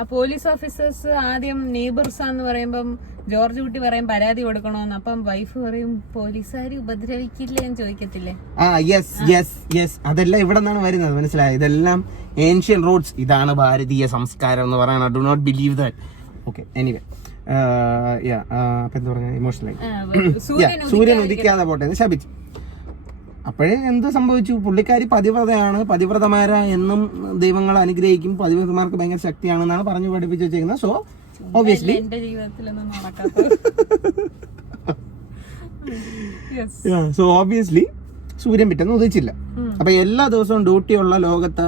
ആ പോലീസ് ഓഫീസേഴ്സ് ആദ്യം നെയ്ബേഴ്സ് ആന്ന് പറയുമ്പം ജോർജ് കുട്ടി പറയും പരാതി കൊടുക്കണോന്ന്. അപ്പം വൈഫ് പറയും പോലീസുകാര് ഉപദ്രവിക്കില്ലേ എന്ന് ചോദിക്കത്തില്ലേ? അതെല്ലാം ഇവിടെ നിന്നാണ് വരുന്നത്, മനസ്സിലായത്? ഇതെല്ലാം ഏൻഷ്യൻ റൂട്ട്സ്. ഇതാണ് ഭാരതീയ സംസ്കാരം എന്ന് പറയുന്നത്. Do not believe that. Okay, anyway എന്താ പറഞ്ഞ ഇമോഷണലായി. സൂര്യൻ ഉദിക്കാതെ പോട്ടെ എന്ന് ശപിച്ചു. അപ്പോഴേ എന്ത് സംഭവിച്ചു? പുള്ളിക്കാരി പതിവ്രതയാണ്, പതിവ്രതമാര എന്നും ദൈവങ്ങൾ അനുഗ്രഹിക്കും, പതിവ്രതമാർക്ക് ഭയങ്കര ശക്തിയാണെന്നാണ് പറഞ്ഞു പഠിപ്പിച്ചു വെച്ചേക്കുന്നത്. സോ ഒബ്വിയസ്ലി എന്റെ ജീവിതത്തിലൊന്നും സൂര്യൻ പിറ്റേന്ന് ഉദിച്ചില്ല. അപ്പൊ എല്ലാ ദിവസവും ഡ്യൂട്ടിയുള്ള ലോകത്ത്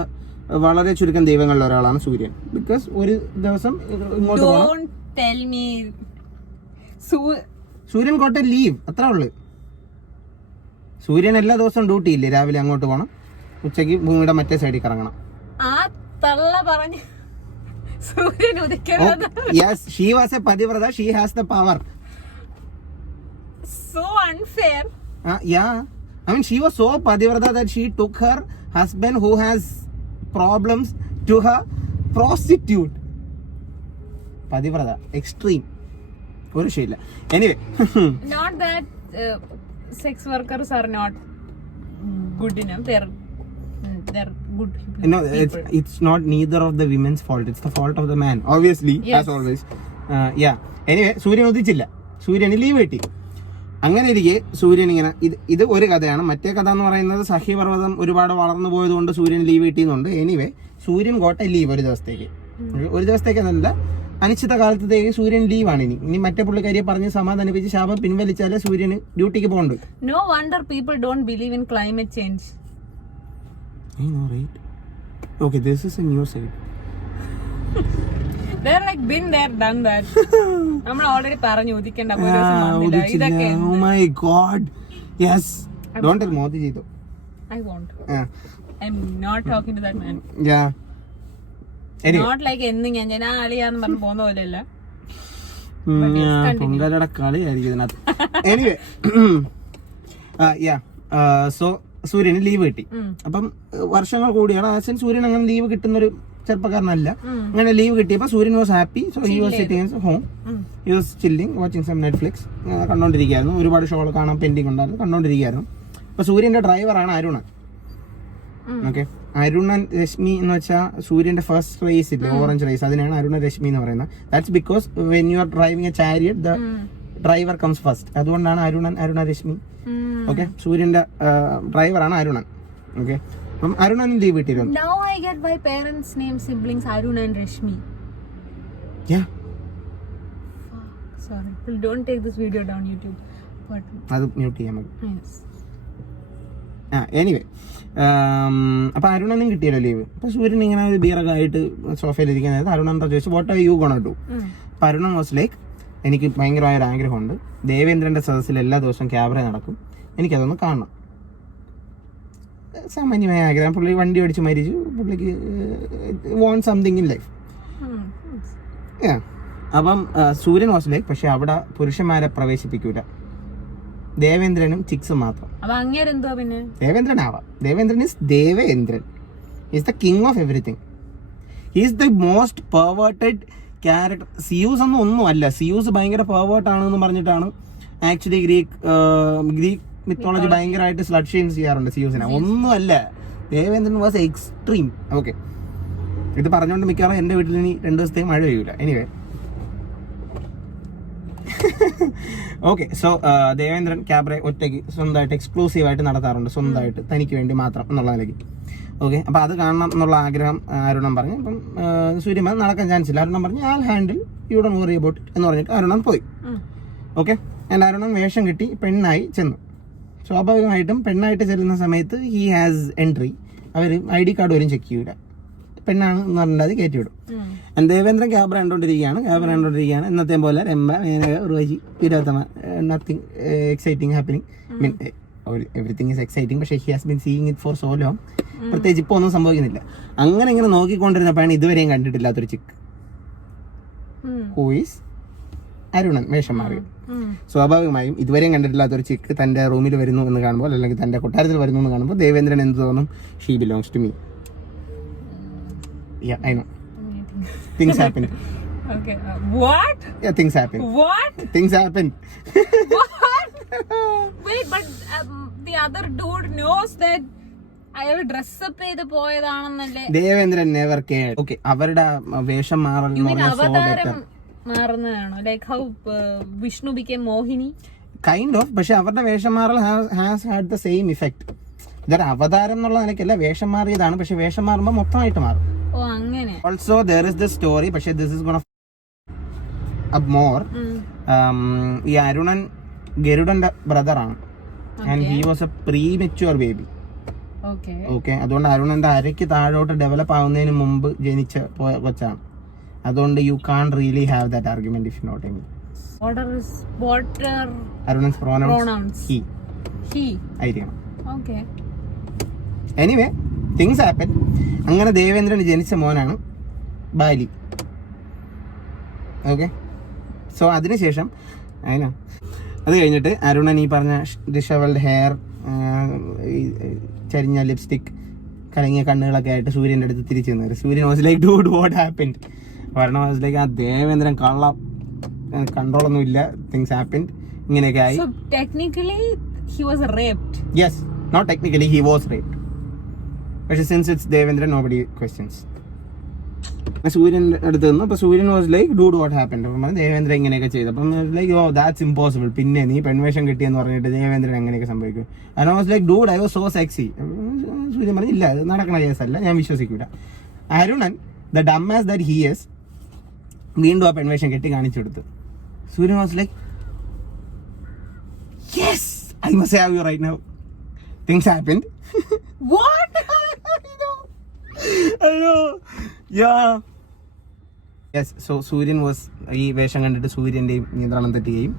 വളരെ ചുരുക്കം ദൈവങ്ങളിൽ ഒരാളാണ് സൂര്യൻ. ബിക്കോസ് ഒരു ദിവസം ഇങ്ങോട്ട് പോകണം. സൂര്യൻ കോട്ടെ ലീവ്, അത്ര ഉള്ളു. സൂര്യൻ എല്ലാ ദിവസവും ഡ്യൂട്ടി ഇല്ലേ? രാവിലെ അങ്ങോട്ട് പോകണം, ഉച്ചയ്ക്ക് ഭൂമിയുടെ മറ്റേ സൈഡിൽ കറങ്ങണം. ആ തള്ള പറഞ്ഞു സൂര്യൻ ഉദിക്കുന്നത്. Yes, she was a Pativrata. She has the power. So unfair. Yeah, I mean she was so Pativrata that she took her husband who has problems to her prostitute. പതിവ്രത എക്സ്ട്രീം, ഒരു ശരിയില്ല. Anyway, not that sex workers are not good enough. They're good people. No, it's not neither of the women's fault. It's the fault of the man, obviously. Yes. As always. Anyway, സൂര്യൻ ഉദിച്ചില്ല, സൂര്യന് leave കിട്ടി. അങ്ങനെ ഇരിക്കെ സൂര്യൻ ഇങ്ങനെ ഇത് ഒരു കഥയാണ്. മറ്റേ കഥ എന്ന് പറയുന്നത് സഹ്യപർവ്വതം ഒരുപാട് വളർന്നു പോയതുകൊണ്ട് സൂര്യൻ ലീവ് കിട്ടിയെന്നുണ്ട്. എനിവേ, സൂര്യൻ ഗോട്ട് എ ലീവ് ഒരു ദിവസത്തേക്ക് എന്നല്ല, അനിശ്ചിത കാലത്തേക്ക് സൂര്യൻ ലീവാണ്. ഇനി മറ്റേ പുള്ളിക്കാരിയെ പറഞ്ഞ് സമാധാനിപ്പിച്ച് ശാപം പിൻവലിച്ചാലേ സൂര്യന് ഡ്യൂട്ടിക്ക് പോകണ്ടു. No wonder people don't believe in climate change. I know, right? Okay, this is a new side. They're like been there, done that. നമ്മൾ ഓൾറെഡി പറഞ്ഞു ഉദിക്കണ്ട, ഒരു ദിവസം വന്നില്ല. ഇതൊക്കെ Oh my god. Yes. Don't tell Modi ji though. I won't. I'm not talking to that man. Yeah. Anyway. Not like എന്ന് ഞാൻ ആളിയാന്ന് പറഞ്ഞു പോകുന്ന പോലെയല്ല. പൊങ്കലയുടെ കളിയായിരിക്കും ഇതിനകത്ത്. എനിവേ, സോ സൂര്യന് ലീവ് കിട്ടി. അപ്പം വർഷങ്ങൾ കൂടിയാണ് സൂര്യൻ അങ്ങനെ ലീവ് കിട്ടുന്നൊരു ചെറുപ്പക്കാരനല്ല. അങ്ങനെ ലീവ് കിട്ടിയപ്പോൾ Suryan was happy. So he was sitting home, he was chilling, watching some Netflix, കണ്ടോണ്ടിരിക്കുകയായിരുന്നു. ഒരുപാട് ഷോകൾ കാണാൻ പെൻഡിങ് ഉണ്ടായിരുന്നു, കണ്ടോണ്ടിരിക്കുകയായിരുന്നു. അപ്പൊ സൂര്യന്റെ ഡ്രൈവറാണ് അരുണൻ. ഓക്കെ, അരുണൻ രശ്മി എന്ന് വെച്ചാൽ സൂര്യന്റെ ഫസ്റ്റ് റേസ് ഇല്ലേ, ഓറഞ്ച് റേസ്, അതിനാണ് അരുണ രശ്മി എന്ന് പറയുന്നത്. That's because when you are driving A chariot the driver comes first. അതുകൊണ്ടാണ് അരുണ രശ്മി. ഓക്കെ, സൂര്യന്റെ ഡ്രൈവറാണ് അരുണൻ. ഓക്കെ, അപ്പം അരുണൻ ലീവ് കിട്ടിയിരുന്നു. Now I get why parents name siblings Arun and Rashmi. Yeah. Sorry, don't take this video down YouTube. But അത് mute ചെയ്യാൻ മതി. yes. Anyway, അപ്പൊ അരുണനും കിട്ടിയല്ലോ ലീവ്. അപ്പൊ സൂര്യൻ ഇങ്ങനെ ഒരു ബീറൊക്കെ ആയിട്ട് സോഫയിൽ ഇരിക്കുന്നത് അരുണൻ ചോദിച്ചു what are you gonna do? അപ്പൊ അരുണൻ വാസ് ലൈക്ക്, എനിക്ക് ഭയങ്കരമായ ഒരു ആഗ്രഹമുണ്ട്, ദേവേന്ദ്രന്റെ സദസ്സിൽ എല്ലാ ദിവസവും ക്യാബറ നടക്കും, എനിക്കതൊന്ന് കാണണം. സാമാന്യമായ ആഗ്രഹം. പുള്ളി വണ്ടി ഓടിച്ച് മരിച്ചു, പുള്ളിക്ക് വോണ്ട് സംതിങ് ഇൻ ലൈഫ്. അപ്പം സൂര്യൻ വാസ് ലൈക്ക്, പക്ഷെ അവിടെ പുരുഷന്മാരെ പ്രവേശിപ്പിക്കൂല, ദേവേന്ദ്രനും ചിക്സും മാത്രം. ദേവേന്ദ്രൻ ആവാം. Devendran is Devendran, is the king of everything. Is the most perverted character. Zeus ഒന്നും അല്ല. സിയൂസ് ഭയങ്കര പെർവേർട്ട് ആണെന്ന് പറഞ്ഞിട്ടാണ് ആക്ച്വലി ഗ്രീക്ക് മിത്തോളജി ഭയങ്കരമായിട്ട് സ്ലഡ് ഷെയിം ചെയ്യാറുണ്ട് സിയൂസിനെ. ഒന്നും അല്ല, ദേവേന്ദ്രൻ വാസ് എക്സ്ട്രീം. ഓക്കെ, ഇത് പറഞ്ഞുകൊണ്ട് മിക്കവാറും എന്റെ വീട്ടിൽ ഇനി 2 ദിവസത്തേക്ക് മഴ പെയ്യൂല. എനിവേ, ഓക്കെ, സോ ദേവേന്ദ്രൻ ക്യാബ്രെ ഒറ്റയ്ക്ക് സ്വന്തമായിട്ട് എക്സ്ക്ലൂസീവായിട്ട് നടത്താറുണ്ട്, സ്വന്തമായിട്ട് തനിക്ക് വേണ്ടി മാത്രം എന്നുള്ള നിലയ്ക്ക്. ഓക്കെ, അപ്പൊ അത് കാണണം എന്നുള്ള ആഗ്രഹം അരുണൻ പറഞ്ഞു. അപ്പം സൂര്യൻ നടക്കാൻ ചാൻസ് ഇല്ല. അരുണൻ പറഞ്ഞു I'll handle, you don't worry about it എന്ന് പറഞ്ഞിട്ട് അരുണൻ പോയി. ഓക്കെ, ആൻഡ് അരുണൻ വേഷം കിട്ടി പെണ്ണായി ചെന്നു. സ്വാഭാവികമായിട്ടും പെണ്ണായിട്ട് ചെല്ലുന്ന സമയത്ത് ഹി ഹാസ് എൻട്രി. അവർ ID കാർഡ് വരും ചെക്ക് ചെയ്യൂല, പെണ്ണാണ് എന്ന് പറഞ്ഞിട്ട് അത് കയറ്റി വിടും. ദേവേന്ദ്രൻ ക്യാമറ കണ്ടുകൊണ്ടിരിക്കുകയാണ്. ഇന്നത്തെ പോലെ Rambha, Menaka, Urvashi, Tilottama, nothing exciting happening. Mean everything is exciting, പക്ഷേ he has been seeing it for so long. പ്രത്യേകിച്ച് ഇപ്പോൾ ഒന്നും സംഭവിക്കുന്നില്ല. അങ്ങനെ ഇങ്ങനെ നോക്കിക്കൊണ്ടിരുന്നപ്പോഴാണ് ഇതുവരെയും കണ്ടിട്ടില്ലാത്തൊരു ചിക്ക്, ഹൂ ഈസ് അരുണൻ, വേഷം മാറി. സ്വാഭാവികമായും ഇതുവരെയും കണ്ടിട്ടില്ലാത്തൊരു ചിക്ക് തന്റെ റൂമിൽ വരുന്നു എന്ന് കാണുമ്പോൾ, അല്ലെങ്കിൽ തന്റെ കൊട്ടാരത്തിൽ വരുന്നു എന്ന് കാണുമ്പോൾ ദേവേന്ദ്രൻ എന്ത് തോന്നും? She belongs to me. I know things happen. Okay. What? Yeah, things happen. What? Things happen. What? Wait, but the other dude knows that അയാൾ ഡ്രസ്സപ്പ് ചെയ്ത് പോയതാണെന്നല്ലേ? Devendran never care. ഓക്കെ, അവരുടെ വേഷം മാറൽ എന്ന് പറഞ്ഞാൽ സോ ബെറ്റർ മാറുന്നതാണോ? Like how Vishnu became Mohini kind of. പക്ഷെ അവരുടെ വേഷം മാറൽ has had the same effect. ഇതൊരു അവതാരം എന്നുള്ള നിലയ്ക്കല്ല, വേഷം മാറിയതാണ്. പക്ഷെ വേഷം മാറുമ്പോൾ മൊത്തമായിട്ട് മാറും. ഓ അങ്ങനെ. Also there is the story, പക്ഷെ this is gonna up more. ഈ അരുണൻ ഗരുഡന്റെ ബ്രദറാണ്. And he was a premature baby. Okay, അതുകൊണ്ട് അരുണന്റെ അരയ്ക്ക് താഴോട്ട് ഡെവലപ്പ് ആവുന്നതിന് മുമ്പ് ജനിച്ച കൊച്ചാണ്. അതുകൊണ്ട് you can't really have that argument if not any. Arunan's pronouns he ആയിരിക്കണം. Anyway, things happen. അങ്ങനെ ദേവേന്ദ്രന് ജനിച്ച മോനാണ് ബാലി. ഓക്കെ, സോ അതിനുശേഷം അത് കഴിഞ്ഞിട്ട് അരുണൻ ഈ പറഞ്ഞ ഡിഷവൽഡ് ഹെയർ, ചരിഞ്ഞ ലിപ്സ്റ്റിക്, കലങ്ങിയ കണ്ണുകളൊക്കെ ആയിട്ട് സൂര്യൻ്റെ അടുത്ത് തിരിച്ചു വന്നത്. സൂര്യൻ was like dude what happened. വരണം വാസ് ലൈക്ക് ആ ദേവേന്ദ്രൻ കള്ള, കൺട്രോൾ ഒന്നും ഇല്ല, തിങ്സ് ഹാപ്പൻഡ്, ഇങ്ങനെയൊക്കെ ആയി. Yes, not technically he was raped. പക്ഷെ since it's Devendran nobody questions. സൂര്യൻ്റെ അടുത്ത് നിന്ന് അപ്പോൾ Suryan was like dude what happened. അപ്പം പറഞ്ഞു ദേവേന്ദ്രൻ ഇങ്ങനെയൊക്കെ ചെയ്തു. അപ്പം ലൈക്ക് ഓ ദാറ്റ്സ് ഇമ്പോസിബിൾ, പിന്നെ നീ പെൺവേഷം കിട്ടിയെന്ന് പറഞ്ഞിട്ട് ദേവേന്ദ്രൻ എങ്ങനെയൊക്കെ സംഭവിക്കും? And was like dude I was so sexy. Suryan പറഞ്ഞു ഇല്ല, അത് നടക്കണ കേസല്ല, ഞാൻ വിശ്വസിക്കൂല. Arunan the dumbass that he is വീണ്ടും ആ പെൺവേഷം കെട്ടി കാണിച്ചു കൊടുത്തു. Suryan was like yes, I must have you right now, things happened. What? അയ്യോ, യെസ്. സോ സൂര്യൻ വാസ്, ഈ വേഷം കണ്ടിട്ട് സൂര്യന്റെയും നിയന്ത്രണം തെറ്റുകയും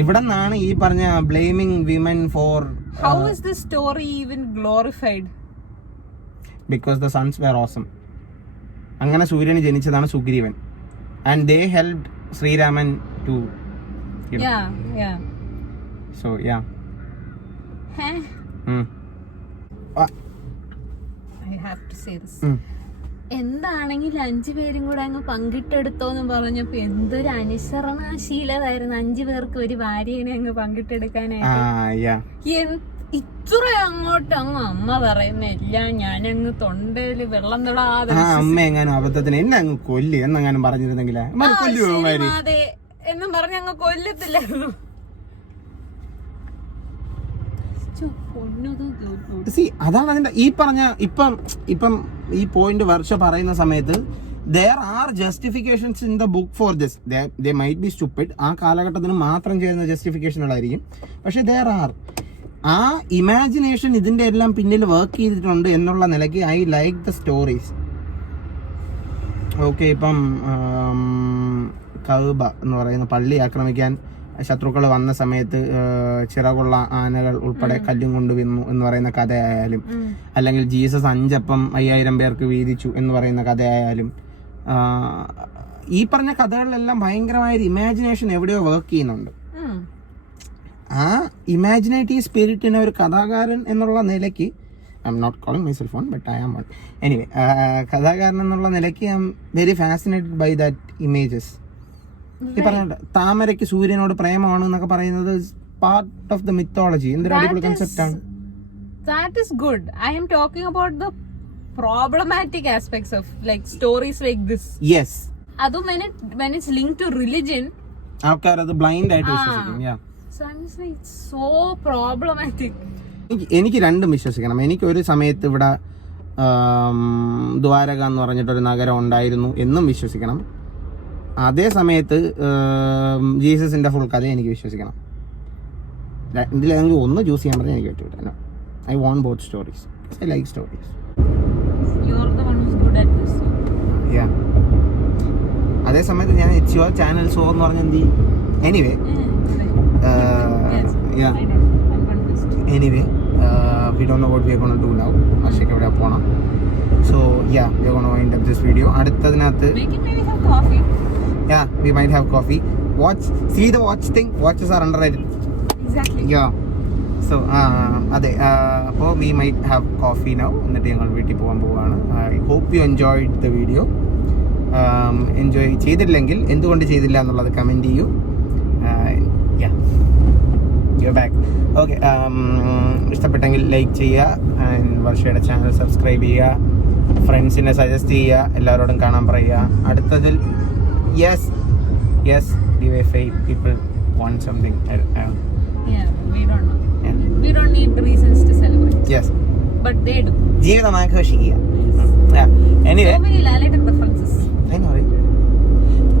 ഇവിടെ നിന്നാണ് ഈ പറഞ്ഞ blaming women four. How is this story even glorified? Because the sons were awesome. അങ്ങനെ സൂര്യന് ജനിച്ചതാണ് Sugreevan. And they helped Sreeraman to, you know. Yeah. So yeah. I have to say this. എന്താണെങ്കിലും 5 പേരും കൂടെ അങ്ങ് പങ്കിട്ടെടുത്തോന്ന് പറഞ്ഞപ്പോ എന്തൊരു അനുസരണശീലതായിരുന്നു. 5 പേർക്ക് ഒരു ഭാര്യനെ അങ്ങ് പങ്കിട്ടെടുക്കാനായിട്ട്. ഇത്ര അങ്ങോട്ട് അങ്ങ് അമ്മ പറയുന്നില്ല, ഞാനങ്ങ് തൊണ്ടയില് വെള്ളം തൊടാതെ അമ്മ എങ്ങാനും അബദ്ധത്തിന് എന്നെ അങ്ങ് കൊല്ലി എന്നെങ്ങാനും പറഞ്ഞിരുന്നെങ്കിലേ അതെ എന്നും പറഞ്ഞ് അങ്ങ് കൊല്ലത്തില്ലായിരുന്നു. അതാണ് അതിന്റെ ഈ പറഞ്ഞ ഇപ്പം ഈ പോയിന്റ് വർഷ പറയുന്ന സമയത്ത് there are justifications in the book for this. They might be stupid. ആ കാലഘട്ടത്തിന് മാത്രം ചെയ്യുന്ന ജസ്റ്റിഫിക്കേഷനുകളായിരിക്കും, പക്ഷെ there are. ആ ഇമാജിനേഷൻ ഇതിന്റെ എല്ലാം പിന്നിൽ വർക്ക് ചെയ്തിട്ടുണ്ട് എന്നുള്ള നിലയ്ക്ക് I like the stories. Okay, ഇപ്പം കഅബ എന്ന് പറയുന്ന പള്ളി ആക്രമിക്കാൻ ശത്രുക്കൾ വന്ന സമയത്ത് ചിറകുള്ള ആനകൾ ഉൾപ്പെടെ കല്ലും കൊണ്ടുവന്നു എന്ന് പറയുന്ന കഥയായാലും, അല്ലെങ്കിൽ ജീസസ് 5 അപ്പം 5000 പേർക്ക് വീതിച്ചു എന്ന് പറയുന്ന കഥയായാലും, ഈ പറഞ്ഞ കഥകളിലെല്ലാം ഭയങ്കരമായൊരു ഇമാജിനേഷൻ എവിടെയോ വർക്ക് ചെയ്യുന്നുണ്ട്. ആ ഇമാജിനേറ്റീവ് സ്പിരിറ്റിനെ ഒരു കഥാകാരൻ എന്നുള്ള നിലയ്ക്ക്, I'm not calling myself one, but I am one. Anyway, കഥാകാരൻ എന്നുള്ള നിലയ്ക്ക് I'm very fascinated by that images. ഈ പറഞ്ഞ താമരയ്ക്ക് സൂര്യനോട് പ്രേമമാണ് എന്നൊക്കെ പറയുന്നത് പാർട്ട് ഓഫ് ദ മിത്തോളജി. എന്തൊരു അടിപൊളി കൺസെപ്റ്റ് ആണ്. That is good. I am talking about the problematic aspects of like stories like this. Yes. അതും when it's linked to religion, ആൾക്കാർ അത് ബ്ലൈൻഡ് ആയിട്ട് വിശ്വസിക്കും. So I'm just like it's so problematic. എനിക്ക് രണ്ടും വിശ്വസിക്കണം. എനിക്ക് ഒരു സമയത്ത് ഇവിടെ ദ്വാരക എന്ന് പറഞ്ഞിട്ടൊരു നഗരം ഉണ്ടായിരുന്നു എന്നും വിശ്വസിക്കണം. അതേ സമയത്ത് ജീസസിന്റെ ഫുൾ കഥ എനിക്ക് വിശ്വസിക്കണം. ഇതിലെങ്കിൽ ഒന്ന് ചൂസ് ചെയ്യാൻ പറഞ്ഞാൽ എനിക്ക് പറ്റൂല. I want both stories. I like stories. You are the one who's good yeah അതേ സമയത്ത് ഞാൻ ഇറ്റ്സ് യുവർ ചാനൽ സോ എന്ന് പറഞ്ഞ എന്ത് anyway we don't know what we are going to do now. Harshik എവിടെ പോണം. So yeah, we are going to wind up this video. അടുത്തതിനകത്ത് yeah, we might have coffee. See the watch thing. Watches are underrated. Exactly. Yeah. So അതെ അപ്പോൾ we might have coffee now. എന്നിട്ട് ഞങ്ങൾ വീട്ടിൽ പോകാൻ പോവുകയാണ്. I hope you enjoyed the video. Enjoy ചെയ്തില്ലെങ്കിൽ എന്തുകൊണ്ട് ചെയ്തില്ല എന്നുള്ളത് കമൻറ്റ് ചെയ്യൂ. ബാക്ക് ഓക്കെ ഇഷ്ടപ്പെട്ടെങ്കിൽ ലൈക്ക് ചെയ്യുക ആൻഡ് വർഷയുടെ ചാനൽ സബ്സ്ക്രൈബ് ചെയ്യുക, ഫ്രണ്ട്സിനെ സജസ്റ്റ് ചെയ്യുക, എല്ലാവരോടും കാണാൻ പറയുക. അടുത്തതിൽ yes DYFI people want something. We don't need reasons to celebrate. Yes. But they do. ജീവിതം ആഘോഷിക്കുക. Anyway So many Lalatan references.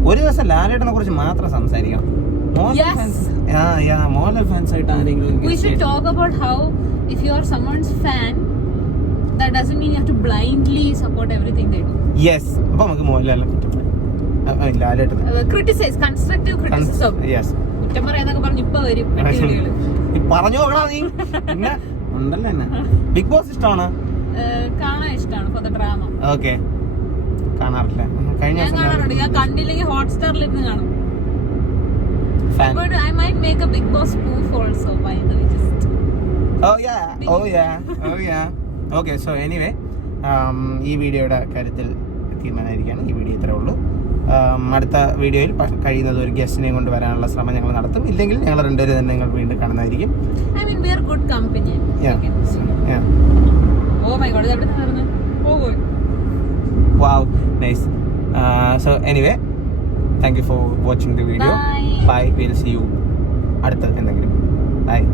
ഒരു ദിവസം ലാലേട്ടനെ കുറിച്ച് മാത്രം സംസാരിക്കണം. മോഹൻലാൽ ഫാൻസ് ആയിട്ട് ആരെങ്കിലും We should talk about how if you are someone's fan, that doesn't mean you have to blindly support everything they do. Yes അപ്പൊ നമുക്ക് മോഹൻലാലിനെ കുറ്റം ലാലേട്ടൻ Criticize, constructive criticism. യെസ് കുറ്റം പറയാന്നൊക്കെ പറഞ്ഞ് ഇപ്പൊ വരും വീഡിയോകള്. പറഞ്ഞു നോക്കണ നീ പിന്നെ ഉണ്ടല്ലോ തന്നെ. ബിഗ് ബോസ് ഇഷ്ടമാണ്, കാണാൻ ഇഷ്ടമാണ് ഫോർ ദ ഡ്രാമ. ഓക്കെ കാണാറില്ല. കഴിഞ്ഞ ഞാൻ കാണാറുണ്ട്, ഞാൻ കണ്ടില്ലെങ്കിൽ ഹോട്ട്സ്റ്റാറിൽ ഇരുന്ന് കാണും. Fan. But I might make a Big Boss spoof also by the way. Just okay so anyway ഈ വീഡിയോയുടെ കാര്യത്തിൽ തീരുമാനമായിരിക്കുകയാണ്. ഈ വീഡിയോ ഇത്രേ ഉള്ളൂ. അടുത്ത വീഡിയോയിൽ കഴിയുന്നത് ഒരു ഗസ്റ്റിനെയും കൊണ്ട് വരാനുള്ള ശ്രമം ഞങ്ങൾ നടത്തും. ഇല്ലെങ്കിൽ ഞങ്ങൾ രണ്ടുപേരും തന്നെ നിങ്ങൾ വീണ്ടും കാണുന്നതായിരിക്കും. I mean we are good company. Oh my god, എവിടെ നടന്നു? Oh wow, nice. So anyway, thank you for watching the video. Bye. Bye. We'll see you അടുത്ത എന്തെങ്കിലും. Bye.